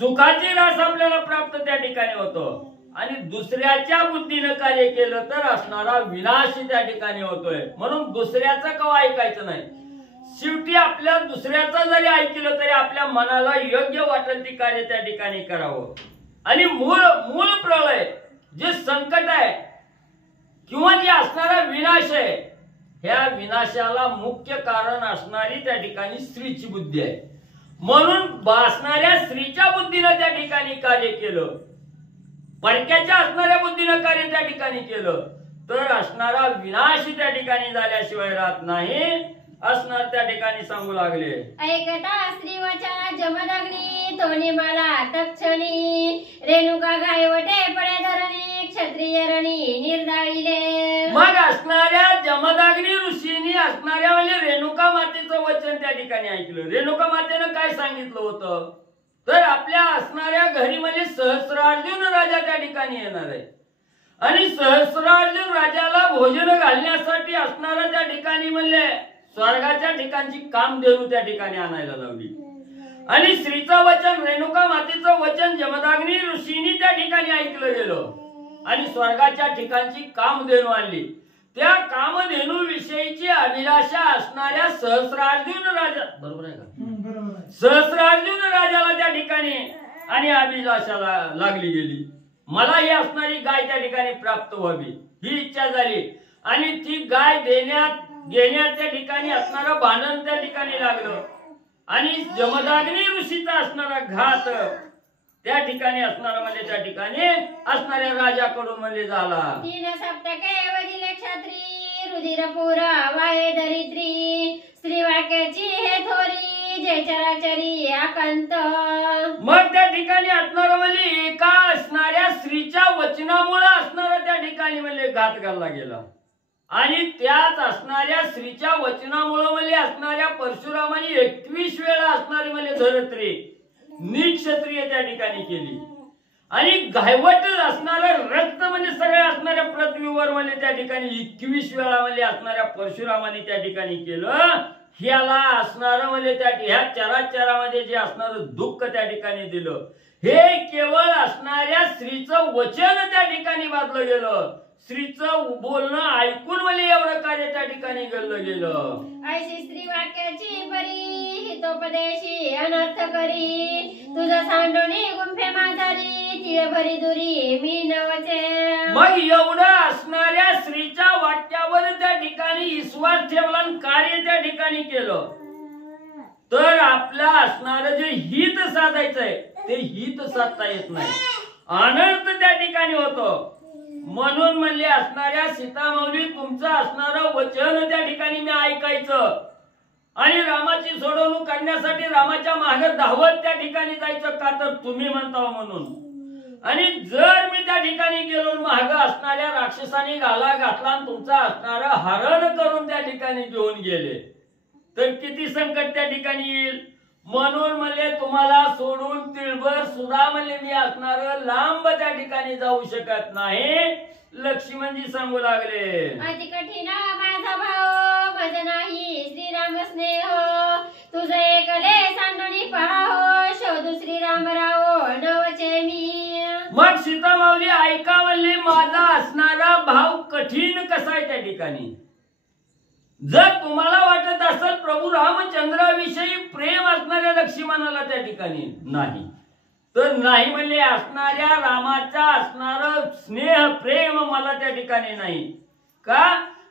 सुखाची रास आपल्याला प्राप्त त्या ठिकाणी होतं. आणि दुसऱ्याच्या बुद्धीनं कार्य केलं तर असणारा विनाश त्या ठिकाणी होतोय. म्हणून दुसऱ्याचं कवा ऐकायचं नाही. शेवटी आपल्या दुसऱ्याचं जरी ऐकलं तरी आपल्या मनाला योग्य वाटेल ती कार्य त्या ठिकाणी करावं. आणि मूळ प्रलय जे संकट आहे किंवा जे असणारा विनाश आहे ह्या विनाशाला मुख्य कारण असणारी त्या ठिकाणी स्त्रीची बुद्धी आहे. म्हणून असणाऱ्या स्त्रीच्या बुद्धीनं त्या ठिकाणी कार्य केलं परक्याच्या असणाऱ्या बुद्धीनं कार्य त्या ठिकाणी केलं तर असणारा विनाश त्या ठिकाणी झाल्याशिवाय राहत नाही असणार त्या ठिकाणी सांगू लागले. ऐकता स्त्री वचन जमदग्नी तो निमाला तक्षणी रेणुका गायवटे पडे धरणी क्षत्रिय रणी निर्दाळीले. मग असणाऱ्या जमदाग्नी ऋषींनी असणाऱ्या म्हणजे रेणुका मातेचं वचन त्या ठिकाणी ऐकलं. रेणुका मातेनं काय सांगितलं होतं तर आपल्या असणाऱ्या घरी म्हणजे सहस्रार्जुन राजा त्या ठिकाणी येणार आहे आणि सहस्रार्जुन राजाला भोजन घालण्यासाठी असणारा त्या ठिकाणी म्हणले स्वर्गाच्या ठिकाणची कामधेनू त्या ठिकाणी आणायला लावली. आणि श्रीचं वचन रेणुका मातेचं वचन जमदाग्नी ऋषींनी त्या ठिकाणी ऐकलं गेलं आणि स्वर्गाच्या ठिकाणची कामधेनू आणली. त्या कामधेनू विषयीची अभिलाषा असणाऱ्या सहस्रार्जुन राजा बरोबर आहे का सहस्रार्जुन राजाला त्या ठिकाणी आणि अभिलाषाला लागली गेली. मला ही असणारी गाय त्या ठिकाणी प्राप्त व्हावी ही इच्छा झाली आणि ती गाय घेण्याच्या ठिकाणी असणारं भांडण त्या ठिकाणी लागलं आणि जमदाग्नी ऋषीचा असणारा घात त्या ठिकाणी असणारा म्हणजे त्या ठिकाणी असणाऱ्या राजाकडून म्हणजे झाला. 3 सप्तके वदिले क्षत्री रुधिर पुरा वाये दरिद्री स्त्री वाक्याची हे थोरी जय चराचरी अकंत. मग त्या ठिकाणी असणारं म्हणजे एका असणाऱ्या स्त्रीच्या वचनामुळे असणारा त्या ठिकाणी म्हणजे घात घालला गेला आणि त्याच असणाऱ्या स्त्रीच्या वचनामुळे म्हणजे असणाऱ्या परशुरामाने 21 वेळा असणारी म्हणजे धरत्री निक्षत्रिय त्या ठिकाणी केली आणि गायवट असणारं रक्त म्हणजे सगळ्या असणाऱ्या पृथ्वीवर म्हणजे त्या ठिकाणी 21 वेळा म्हणजे असणाऱ्या परशुरामाने त्या ठिकाणी केलं. ह्याला असणारं म्हणजे त्या ह्या चराचरामध्ये जे असणारं दुःख त्या ठिकाणी दिलं हे केवळ असणाऱ्या स्त्रीचं वचन त्या ठिकाणी बांधलं गेलं. स्त्रीचं बोलणं ऐकून म्हणजे एवढं कार्य त्या ठिकाणी घडलं गेलं. ऐशी स्त्री वाक्याची परी हितोपदेशी अनर्थ करी तुझं सांडोनी गुंफे माझारी तिळ भरी दुरी मी नवचे. मग एवढं असणाऱ्या स्त्रीच्या वाक्यावर त्या ठिकाणी विश्वास ठेवला आणि कार्य त्या ठिकाणी केलं तर आपलं असणारं जे हित साधायचंय ते हित साधता येत नाही. अनर्थ त्या ठिकाणी होतं. म्हणून म्हणले असणाऱ्या सीतामाऊली तुमचं असणारं वचन त्या ठिकाणी मी ऐकायचं आणि रामाची सोडवणूक करण्यासाठी रामाच्या मागे धावत त्या ठिकाणी जायचं का तर तुम्ही म्हणता म्हणून. आणि जर मी त्या ठिकाणी गेलो मागे असणाऱ्या राक्षसाने घाला घातला आणि तुमचा असणारं हरण करून त्या ठिकाणी घेऊन गेले तर किती संकट त्या ठिकाणी येईल. म्हणून म्हणले तुम्हाला सोडून तिळभर सुद्धा म्हणले मी असणार लांब त्या ठिकाणी जाऊ शकत नाही. लक्ष्मणजी सांगू लागले अति कठीण माझा भाव भज नाही श्रीराम स्नेह तुझे एकले सांडोनी पहाव शोधू श्रीराम राव नवचे मी. मग सीतामाऊली ऐका म्हणले माझा असणारा भाव कठीण कसा आहे त्या ठिकाणी जर तुम्हाला वाटत असेल प्रभू रामचंद्राविषयी प्रेम असणाऱ्या लक्ष्मणाला त्या ठिकाणी नाही, तर नाही म्हणले असणाऱ्या रामाचा असणार स्नेह प्रेम मला त्या ठिकाणी नाही का?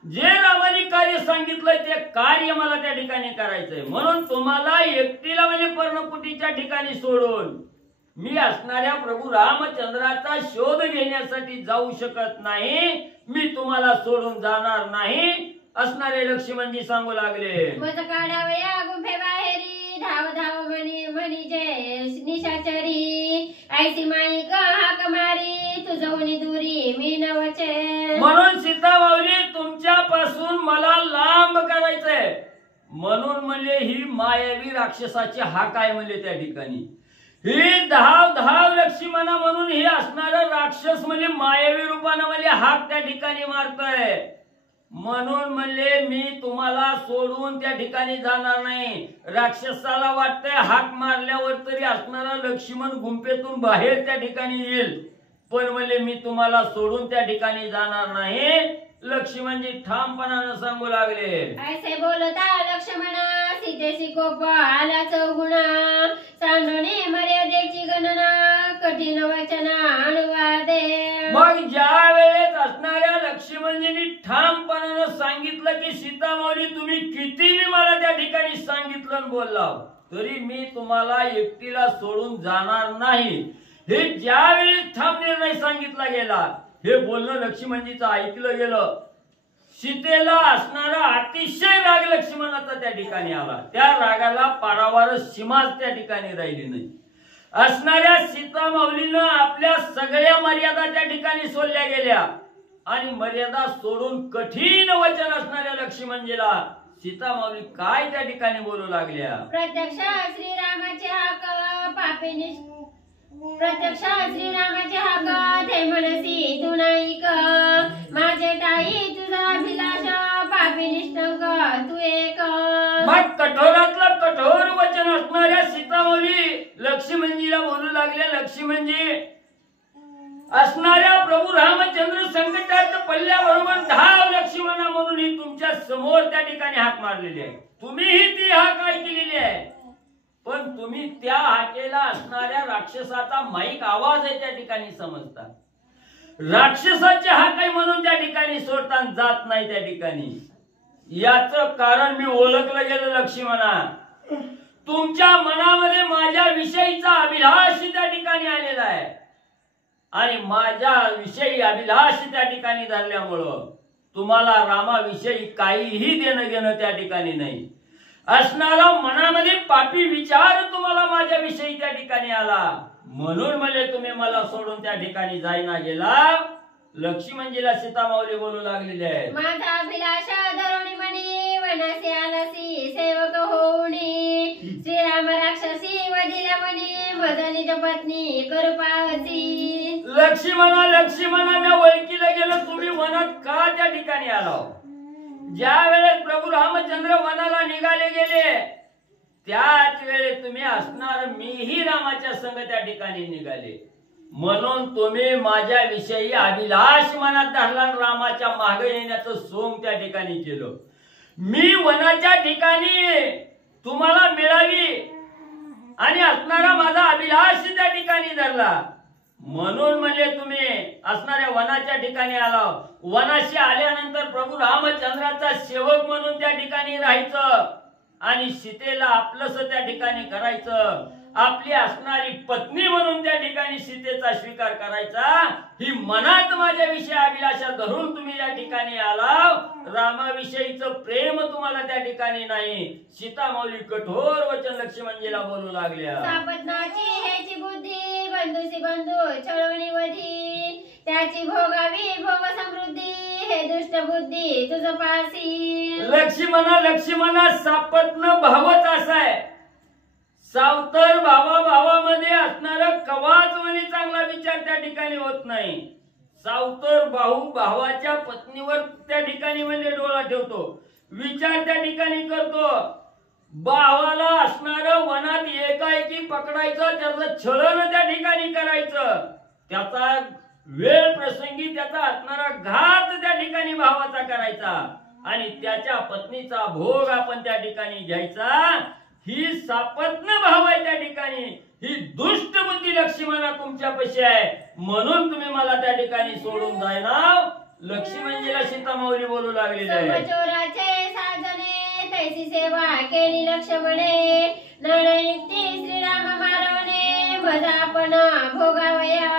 जे रामाने कार्य सांगितलंय ते कार्य मला त्या ठिकाणी करायचंय, म्हणून तुम्हाला एकटीला म्हणजे पर्णकुटीच्या ठिकाणी सोडून मी असणाऱ्या प्रभू रामचंद्राचा शोध घेण्यासाठी जाऊ शकत नाही, मी तुम्हाला सोडून जाणार नाही असणारे लक्ष्मणजी सांगू लागले. मज काढावया गुंफे बाहेरी धाव धाव म्हणी जय निशाचरी ऐसी माई हाक मारी तुझवणी दुरी मी नवचे. म्हणून सीता माऊली तुमच्यापासून मला लांब करायचंय म्हणून म्हणले ही मायावी राक्षसाची हाक आहे म्हणले त्या ठिकाणी. ही धाव धाव लक्ष्मणा म्हणून ही असणारा राक्षस म्हणजे मायावी रूपानं म्हणजे हाक त्या ठिकाणी मारतोय, म्हणून म्हणले मी तुम्हाला सोडून त्या ठिकाणी जाणार नाही. राक्षसाला वाटतंय हाक मारल्यावर तरी असणारा लक्ष्मण गुंफेतून बाहेर त्या ठिकाणी येईल, पण म्हणले मी तुम्हाला सोडून त्या ठिकाणी जाणार नाही. लक्ष्मणजी ठामपणानं सांगू लागले. ऐसे बोलता लक्ष्मणा सीतेशी कोप आला चौगुणा सांडणे मर्यादेची गणना कठीण वचना अनुवादे. मग ज्या वेळेस असणाऱ्या लक्ष्मणजींनी ठामपणानं सांगितलं की सीता माऊली तुम्ही कितीही मला त्या ठिकाणी सांगितलं बोलला तरी मी तुम्हाला एकटीला सोडून जाणार नाही, हे ज्यावेळी ठाम निर्णय सांगितला गेला हे बोलणं लक्ष्मणजीचं ऐकलं गेलं. सीतेला असणारा अतिशय राग लक्ष्मणाचा त्या ठिकाणी आला, त्या रागाला पारावार सीमाच त्या ठिकाणी राहिली नाही. असणाऱ्या सीता माऊलीनं आपल्या सगळ्या मर्यादा त्या ठिकाणी सोडल्या गेल्या आणि मर्यादा सोडून कठीण वचन असणाऱ्या लक्ष्मणजीला सीता माऊली काय त्या ठिकाणी बोलू लागल्या. प्रत्यक्ष श्रीरामाचे हाक पापिनी प्रत्यक्ष श्रीरामाचे हाक ते मनसी तू नाही क माझे टाई तुझा अभिलाष पापी निष्ठंक तू एक. मग कठोरातलं कठोर वचन असणाऱ्या सीता माऊली लक्ष्मणजीला बोलू लागल्या. लक्ष्मणजी असणाऱ्या प्रभू रामचंद्र संकटात पल्ल्याबरोबर धाव लक्ष्मणा म्हणून ही तुमच्या समोर त्या ठिकाणी हाक मारलेली आहे, तुम्हीही ती हाक ऐकलेली आहे, पण तुम्ही त्या हाकेला असणाऱ्या राक्षसाचा माईक आवाज आहे त्या ठिकाणी समजता. राक्षसाचे हाक आहे म्हणून त्या ठिकाणी सोडताना जात नाही त्या ठिकाणी. याचं कारण मी ओळखलं गेलं लक्ष्मणा, तुमच्या मनामध्ये माझ्या विषयीचा अभिलाष त्या ठिकाणी आलेला आहे आणि माझ्या विषयी अभिलाष त्या ठिकाणी धरल्यामुळं तुम्हाला रामाविषयी काहीही देणं घेणं त्या ठिकाणी नाही. असणारा मनामध्ये पापी विचार तुम्हाला माझ्या विषयी त्या ठिकाणी आला म्हणून म्हणजे तुम्ही मला सोडून त्या ठिकाणी जाईना गेला. लक्ष्मणजीला सीता माऊली बोलू लागलेली आहे. माझा अभिलाषा धरुणी म्हणी वनासी आलासी सेवक होऊनी श्रीराम राक्षसी वदिला म्हणी मज निज पत्नी करुपावसी. लक्ष्मणा मी ओळखीला गेलो तुम्ही वनात का त्या ठिकाणी आला. ज्या वेळेस प्रभू रामचंद्र वनाला निघाले गेले त्याच वेळेस तुम्ही असणार मीही रामाच्या संग त्या ठिकाणी निघाले, म्हणून तुम्ही माझ्या विषयी अभिलाष मनात धरला, रामाच्या मागे येण्याचं सोंग त्या ठिकाणी केलं. मी वनाच्या ठिकाणी तुम्हाला मिळावी आणि असणारा माझा अभिलाष त्या ठिकाणी धरला म्हणून म्हणजे तुम्ही असणाऱ्या वनाच्या ठिकाणी आला. वनाशी आल्यानंतर प्रभू रामचंद्राचा सेवक म्हणून त्या ठिकाणी राहायचं आणि सीतेला आपलंस त्या ठिकाणी करायचं, आपली असणारी पत्नी म्हणून त्या ठिकाणी सीतेचा स्वीकार करायचा. ही मनात माझ्या विषयी अभिलाषा धरून तुम्ही या ठिकाणी आला, रामाविषयीचं प्रेम तुम्हाला त्या ठिकाणी नाही. सीता माऊली कठोर वचन लक्ष्मणजीला बोलू लागल्या. सापत्नाची ह्याची बुद्धी बंधुसी बंधू छळवणी वधी त्याची भोगावी भोग समृद्धी हे दुष्ट बुद्धी तुझ पासी. लक्ष्मणा सापत्न भावच असा आहे, सावतर भावामध्ये असणारा कवाच म्हणे चांगला विचार त्या ठिकाणी होत नाही. सावतर भावाच्या पत्नीवर त्या ठिकाणी म्हणजे डोळा ठेवतो, विचार त्या ठिकाणी करतो. भावाला असणारं वनात एकाएकी पकडायचं, त्याचं छळण त्या ठिकाणी करायचं, त्याचा वेळ प्रसंगी त्याचा असणारा घात त्या ठिकाणी भावाचा करायचा. आणि त्याच्या पत्नीचा भोग आपण त्या ठिकाणी घ्यायचा, ही सापत्न भाव आहे त्या ठिकाणी, ही दुष्ट बुद्धी लक्ष्मणा तुमच्यापाशी आहे, म्हणून तुम्ही मला त्या ठिकाणी सोडून जायना. लक्ष्मणजीला सीतामाऊली बोलू लागलेली आहे. चोराचे साजने तैसी सेवा केली लक्ष्मणे, नळयुक्ती श्रीराम मारवणे मजा आपण भोगावया.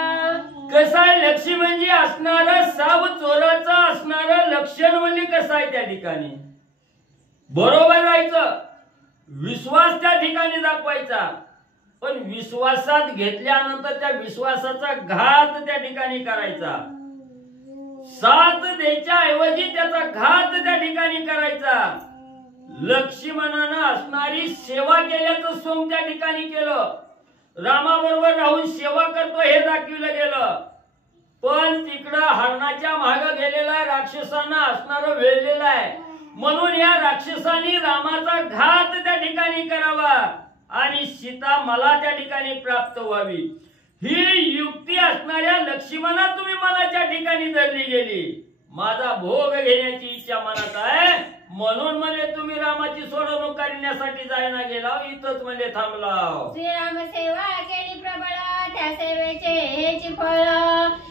कसं आहे लक्ष्मणजी असणारं साव चोराचं असणारं लक्षण म्हणजे कसं आहे त्या ठिकाणी बरोबर राहायचं, विश्वास त्या ठिकाणी दाखवायचा, पण विश्वासात घेतल्यानंतर त्या विश्वासाचा घात त्या ठिकाणी करायचा. साथ द्यायच्या ऐवजी त्याचा घात त्या ठिकाणी करायचा. लक्ष्मणानं असणारी सेवा केल्याचं सोंग त्या ठिकाणी केलं, रामाबरोबर राहून सेवा करतो हे दाखवलं गेलं, पण तिकडं हरणाच्या माग गेलेला राक्षसांना असणारं वेळलेलं आहे, म्हणून या राक्षसांनी रामाचा घात त्या ठिकाणी करावा आणि सीता मला त्या ठिकाणी प्राप्त व्हावी, ही युक्ती असणाऱ्या लक्ष्मणा तुम्ही मनाच्या ठिकाणी धरली गेली. माझा भोग घेण्याची इच्छा मनात आहे, म्हणून मला तुम्ही रामाची सोडवणूक करण्यासाठी जायना गेला, इथंच मला थांबला. श्रीराम सेवा केली प्रबळ, त्या सेवेचे हेची फळ,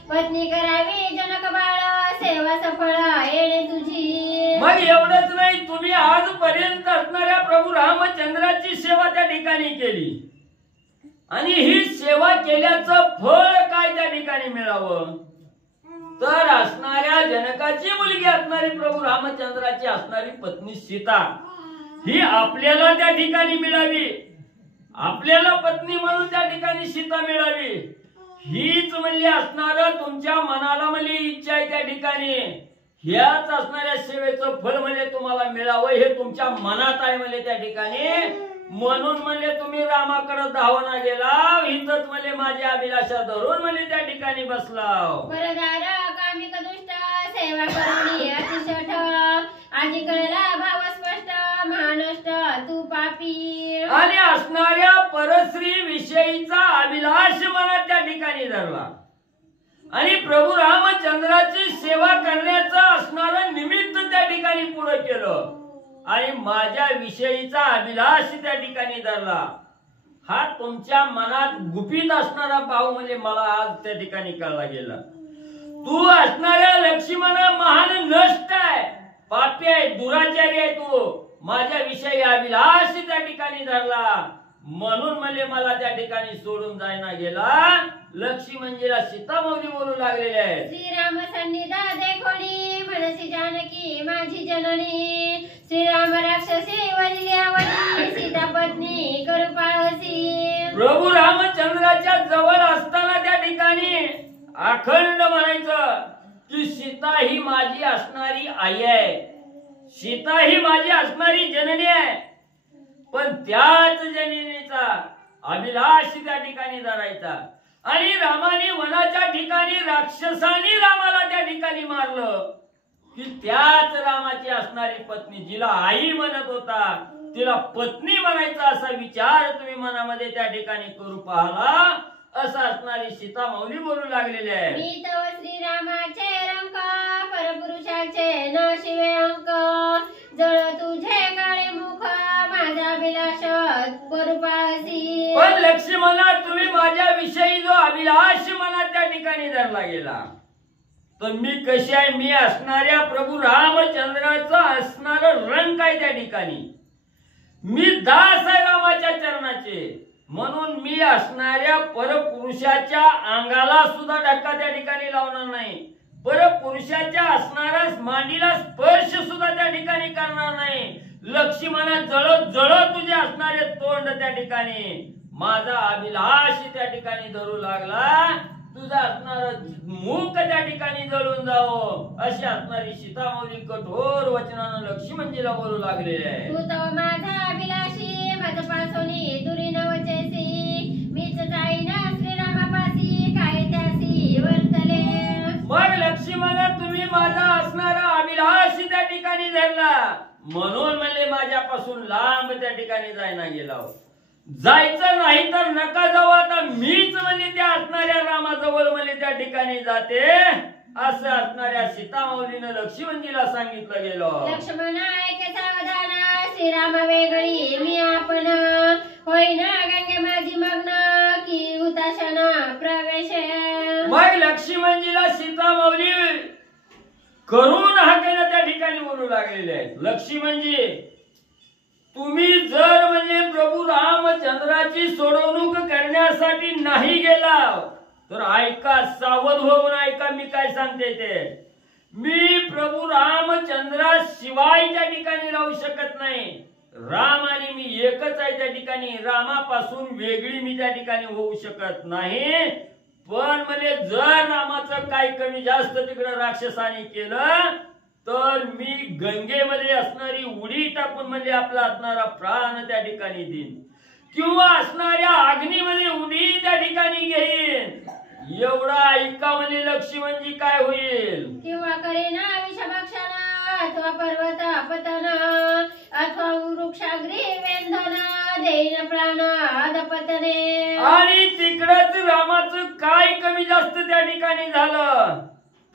पत्नी करावी जनक बाळ, सेवा सफळ येणे तुझी. मग एवढंच नाही, तुम्ही आजपर्यंत असणाऱ्या प्रभू रामचंद्राची सेवा त्या ठिकाणी केली आणि ही सेवा केल्याचं फळ काय त्या ठिकाणी मिळावं, तर असणाऱ्या जनकाची मुलगी असणारी प्रभू रामचंद्राची असणारी पत्नी सीता ही आपल्याला त्या ठिकाणी मिळावी, आपल्याला पत्नी म्हणून त्या ठिकाणी सीता मिळावी, हीच म्हणली असणार तुमच्या मनाला म्हणली इच्छा आहे त्या ठिकाणी. ह्याच असणाऱ्या सेवेचं फळ म्हणजे तुम्हाला मिळावं हे तुमच्या मनात आहे म्हणजे त्या ठिकाणी, म्हणून म्हणजे तुम्ही रामाकडे धावना गेला, इथंच म्हणजे माझी अभिलाषा धरून म्हणजे त्या ठिकाणी बसला. वरदार कामिक दुष्ट सेवा करुणी अतिशठ, आजी कळला भाव स्पष्ट महानष्ट तू पापी. आणि असणाऱ्या परश्री विषयीचा अभिलाष मनात त्या ठिकाणी धरला आणि प्रभू रामचंद्राची सेवा करण्याचं असणारं निमित्त त्या ठिकाणी पुढे केलं आणि माझ्या विषयीचा अभिलाष त्या ठिकाणी धरला. हा तुमच्या मनात गुपित असणारा भाव म्हणजे मला आज त्या ठिकाणी कळला गेला. तू असणाऱ्या लक्ष्मणा महान नष्ट आहे, पापी आहे, दुराचारी आहे, तू माझ्या विषयी अभिलाष त्या ठिकाणी धरला, म्हणून म्हणजे मला त्या ठिकाणी सोडून जायना गेला. लक्ष्मणजीला सीतामाऊली बोलू लागलेले आहे. श्रीराम सन्निधा देखोनी मनसी जानकी माझी जननी, श्रीराम राक्षसी वडिल्यावरी सीता पत्नी करू पाळसी. प्रभू रामचंद्राच्या जवळ असताना त्या ठिकाणी अखंड म्हणायचं की सीता ही माझी असणारी आई आहे, सीता ही माझी असणारी जननी आहे, पण त्याच जननीचा अभिलाष त्या ठिकाणी धरायचा. आणि रामाने वनाच्या ठिकाणी राक्षसांनी रामाला त्या ठिकाणी मारलं की त्याच रामाची असणारी पत्नी जिला आई म्हणत होता तिला पत्नी म्हणायचा असा विचार तुम्ही मनामध्ये त्या ठिकाणी करू पाहला, असं असणारी सीतामाऊली बोलू लागलेली आहे. मी तव श्रीरामाचे रंक परपुरुषाचे न शिवे अंक, जळ तुझे काळे मुख माझा अभिलाष करू पाळसी. पण लक्ष्मणा तुम्ही माझ्या विषयी जो अभिलाष मनात त्या ठिकाणी धरला गेला, तर मी कशी आहे, मी असणाऱ्या प्रभू रामचंद्राचं असणार रंग आहे त्या ठिकाणी, मी दास आहे रामाच्या चरणाचे, म्हणून मी असणाऱ्या परपुरुषाच्या अंगाला सुद्धा धक्का त्या ठिकाणी लावणार नाही, परपुरुषाच्या असणाऱ्या मांडीला स्पर्श सुद्धा त्या ठिकाणी करणार नाही. लक्ष्मणा जळत जळत तुझे असणारे तोंड त्या ठिकाणी माझा अभिलाष त्या ठिकाणी धरू लागला, तुझा असणार मुख त्या ठिकाणी जळून जावो, अशी असणारी सीतामाऊली कठोर वचनानं लक्ष्मणजीला बोलू लागलेले आहे. तू तो माझा अभिलाषी माझ पासोनी दुरी नवचेसी, मीच जाईन श्रीरामापासी काय त्यासी वर्तले. मग लक्ष्मणा तुम्ही माझा असणारा अभिलाष त्या ठिकाणी धरला, म्हणून म्हणले माझ्यापासून लांब त्या ठिकाणी जायना गेला. जायचं नाही तर नका जाऊ, आता मीच म्हणजे त्या असणाऱ्या रामाजवळ म्हणजे त्या ठिकाणी जाते, असं असणाऱ्या सीतामाऊलीनं लक्ष्मणजीला सांगितलं गेलं. लक्ष्मण ऐके सावधान श्रीराम वेगळी मी आपण होईना गंगे माझी मग्न की हुताशन प्रवेश. मग लक्ष्मणजीला सीतामाऊली करून हाकेला त्या ठिकाणी बोलू लागलेले आहेत. लक्ष्मणजी तुम्ही जर म्हणजे प्रभू रामचंद्राची सोडवणूक करण्यासाठी नाही गेला तर ऐका, सावध होऊन ऐका मी काय सांगते ते. मी प्रभू रामचंद्राशिवाय त्या ठिकाणी राहू शकत नाही. राम आणि मी एकच आहे त्या ठिकाणी. रामापासून वेगळी मी त्या ठिकाणी होऊ शकत नाही. पण म्हणजे जर रामाचं काय कमी जास्त तिकडे राक्षसाने केलं तर मी गंगेमध्ये असणारी उडी टाकून म्हणजे आपला असणारा प्राण त्या ठिकाणी देईन किंवा असणाऱ्या अग्नीमध्ये उडी त्या ठिकाणी घेईन. एवढा ऐका म्हणजे लक्ष्मणजी काय होईल. किंवा करेना विषभक्षण अथवा पर्वत पतन अथवा वृक्षाग्री वेंधन देईन प्राण अधपतने. आणि तिकडच रामाचं काय कमी जास्त त्या ठिकाणी झालं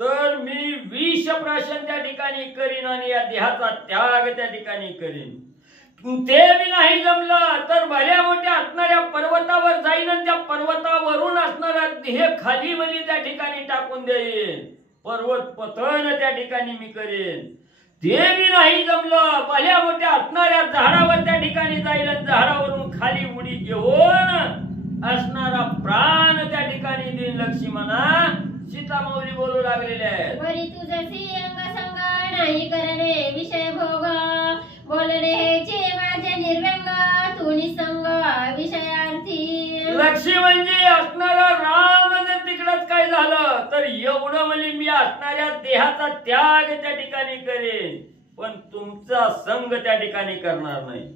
तर मी विष प्राशन त्या ठिकाणी करीन आणि या देहाचा त्याग त्या ठिकाणी करीन. ते बी नाही जमलं तर भल्या मोठ्या असणाऱ्या पर्वतावर जाईन आणि त्या पर्वतावरून असणारा देह खाली म्हणजे त्या ठिकाणी टाकून देईन. पर्वत पतन त्या ठिकाणी मी करेन. ते बी नाही जमलं भल्या मोठ्या असणाऱ्या झाडावर त्या ठिकाणी जाईल आणि झाडावरून खाली उडी घेऊन असणारा प्राण त्या ठिकाणी देईन. लक्ष्मणा सीतामाऊली बोलू लागलेले आहेत. वरी तुझसी अंग संग नाही करणे विषय भोग बोलणे हेचे माझे निर्व्यंग तू निसंग विषयार्थी. लक्ष्मणजी असणारा राम जर तिकडच काय झालं तर एवढं म्हणजे मी असणाऱ्या देहाचा त्याग त्या ठिकाणी करेन पण तुमचा संग त्या ठिकाणी करणार नाही.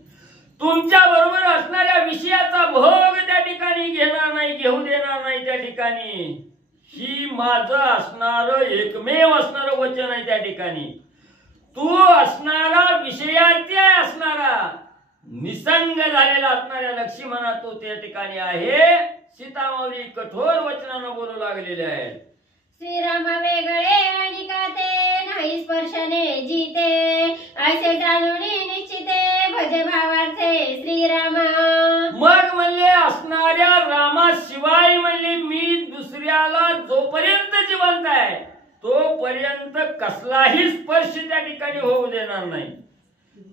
तुमच्या बरोबर असणाऱ्या विषयाचा भोग त्या ठिकाणी घेणार नाही, घेऊ देणार नाही त्या ठिकाणी. ही माझं असणारं एकमेव असणारं वचन आहे त्या ठिकाणी. तू असणारा विषयार्थी आहे, असणारा निसंग झालेला असणाऱ्या लक्ष्मणा तो त्या ठिकाणी आहे. सीतामाऊली कठोर वचनानं बोलू लागलेले आहेत. श्रीराम वेगळे आणि काते नाही स्पर्शने जीते असे जाणून निश्चिते भजे भावार्थे श्रीराम. मग म्हणले असणाऱ्या रामाशिवाय म्हणले मी दुसऱ्याला जोपर्यंत जिवंत आहे तोपर्यंत कसलाही स्पर्श त्या ठिकाणी होऊ देणार नाही.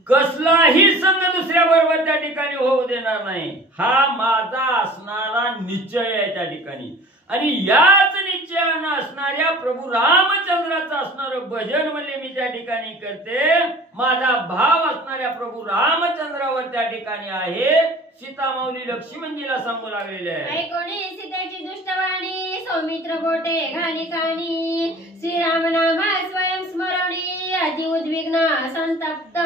कसलाही संग दुसऱ्या बरोबर त्या ठिकाणी होऊ देणार नाही. हा माझा असणारा निश्चय आहे त्या ठिकाणी. आणि याच निश्चयानं असणाऱ्या प्रभू रामचंद्राचं असणारं भजन म्हणजे मी त्या ठिकाणी करते. माझा भाव असणाऱ्या प्रभू रामचंद्रावर त्या ठिकाणी आहे. सीतामाऊली लक्ष्मणजीला सांगू लागलेले आहे. ऐकोणी सीतेची दुष्टवाणी सौमित्र बोटे घाली कानी श्रीराम नाम स्वयं स्मरणी अति उद्विग्न संतप्त.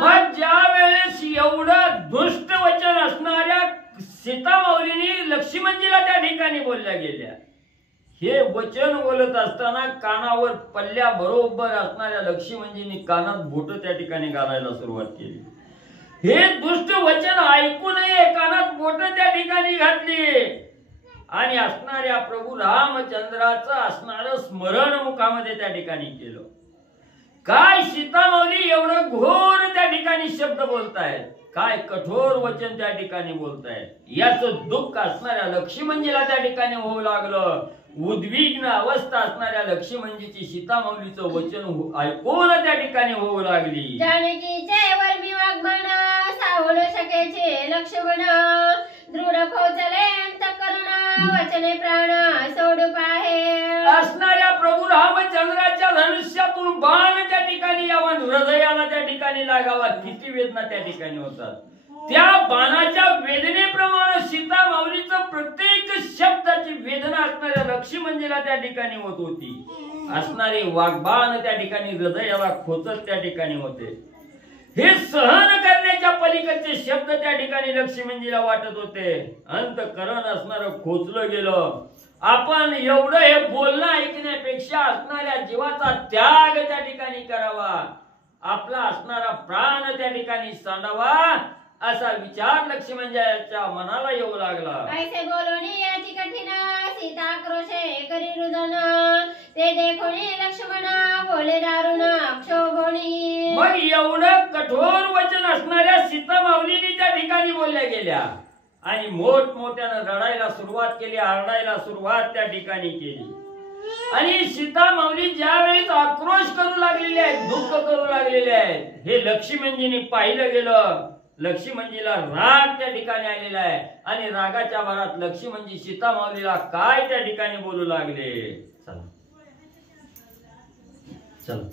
मग ज्या वेळेस एवढं दुष्ट वचन असणाऱ्या सीतामाऊलीने लक्ष्मणजीला त्या ठिकाणी बोलल्या गेल्या. हे वचन बोलत असताना कानावर पल्ल्या बरोबर असणाऱ्या लक्ष्मणजींनी कानात बोट त्या ठिकाणी घालायला सुरुवात केली. हे दुष्ट वचन ऐकू नये कानात बोट त्या ठिकाणी घातली आणि असणाऱ्या प्रभू रामचंद्राचं असणारं स्मरण मुखामध्ये त्या ठिकाणी केलं. काय सीतामाऊली एवढं घोर त्या ठिकाणी शब्द बोलतायत, काय कठोर वचन त्या ठिकाणी बोलतायत. याचं दुःख असणाऱ्या लक्ष्मणजीला त्या ठिकाणी होऊ लागलं. उद्विग्न अवस्था असणाऱ्या लक्ष्मणजीची सीतामाऊलीचं वचन ऐकून त्या ठिकाणी होऊ लागली. जानकीचे वर्मी वाग्मन सावड शकेचे लक्ष्मण दृढ खोचले अंतःकरण वचने प्राण सोडू पाहे. असणाऱ्या प्रभू रामचंद्राच्या धनुष्यातून बाण त्या ठिकाणी यावा, हृदयाला त्या ठिकाणी लागावा. किती वेदना त्या ठिकाणी होतात. त्या बाणाच्या वेदनेप्रमाणे सीतामाऊलीचं प्रत्येक शब्दाची वेदना असणाऱ्या लक्ष्मणजीला त्या ठिकाणी होत होती. असणारे वाग्बाण त्या ठिकाणी हृदयाला खोचत त्या ठिकाणी होते. हे सहन करण्याच्या पलीकडचे शब्द त्या ठिकाणी लक्ष्मणजीला वाटत होते. अंतःकरण असणारं खोचलं गेलं. आपण एवढं हे बोलणं ऐकण्यापेक्षा असणाऱ्या जीवाचा त्याग त्या ठिकाणी करावा, आपला असणारा प्राण त्या ठिकाणी सांडावा असा विचार लक्ष्मणजीच्या मनाला येऊ लागला. ऐसे बोलून अति कठीण सीता क्रोशे करी रुदन ते देखोनी लक्ष्मण बोले दारुण क्षोभोणी. मग एवढं कठोर वचन असणाऱ्या सीता माऊलीने त्या ठिकाणी बोलल्या गेल्या आणि मोठमोठ्यानं रडायला सुरुवात केली, आरडायला सुरुवात त्या ठिकाणी केली. आणि सीता माऊली ज्या वेळेस आक्रोश करू लागलेले आहेत, दुःख करू लागलेले आहेत, हे लक्ष्मणजींनी पाहिलं गेलं. लक्ष्मणजीला राग त्या ठिकाणी आलेला आहे आणि रागाच्या भरात लक्ष्मणजी सीता माऊलीला काय त्या ठिकाणी बोलू लागले. चला चला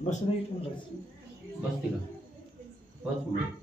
बस नाही बसते का 5 मिनिट.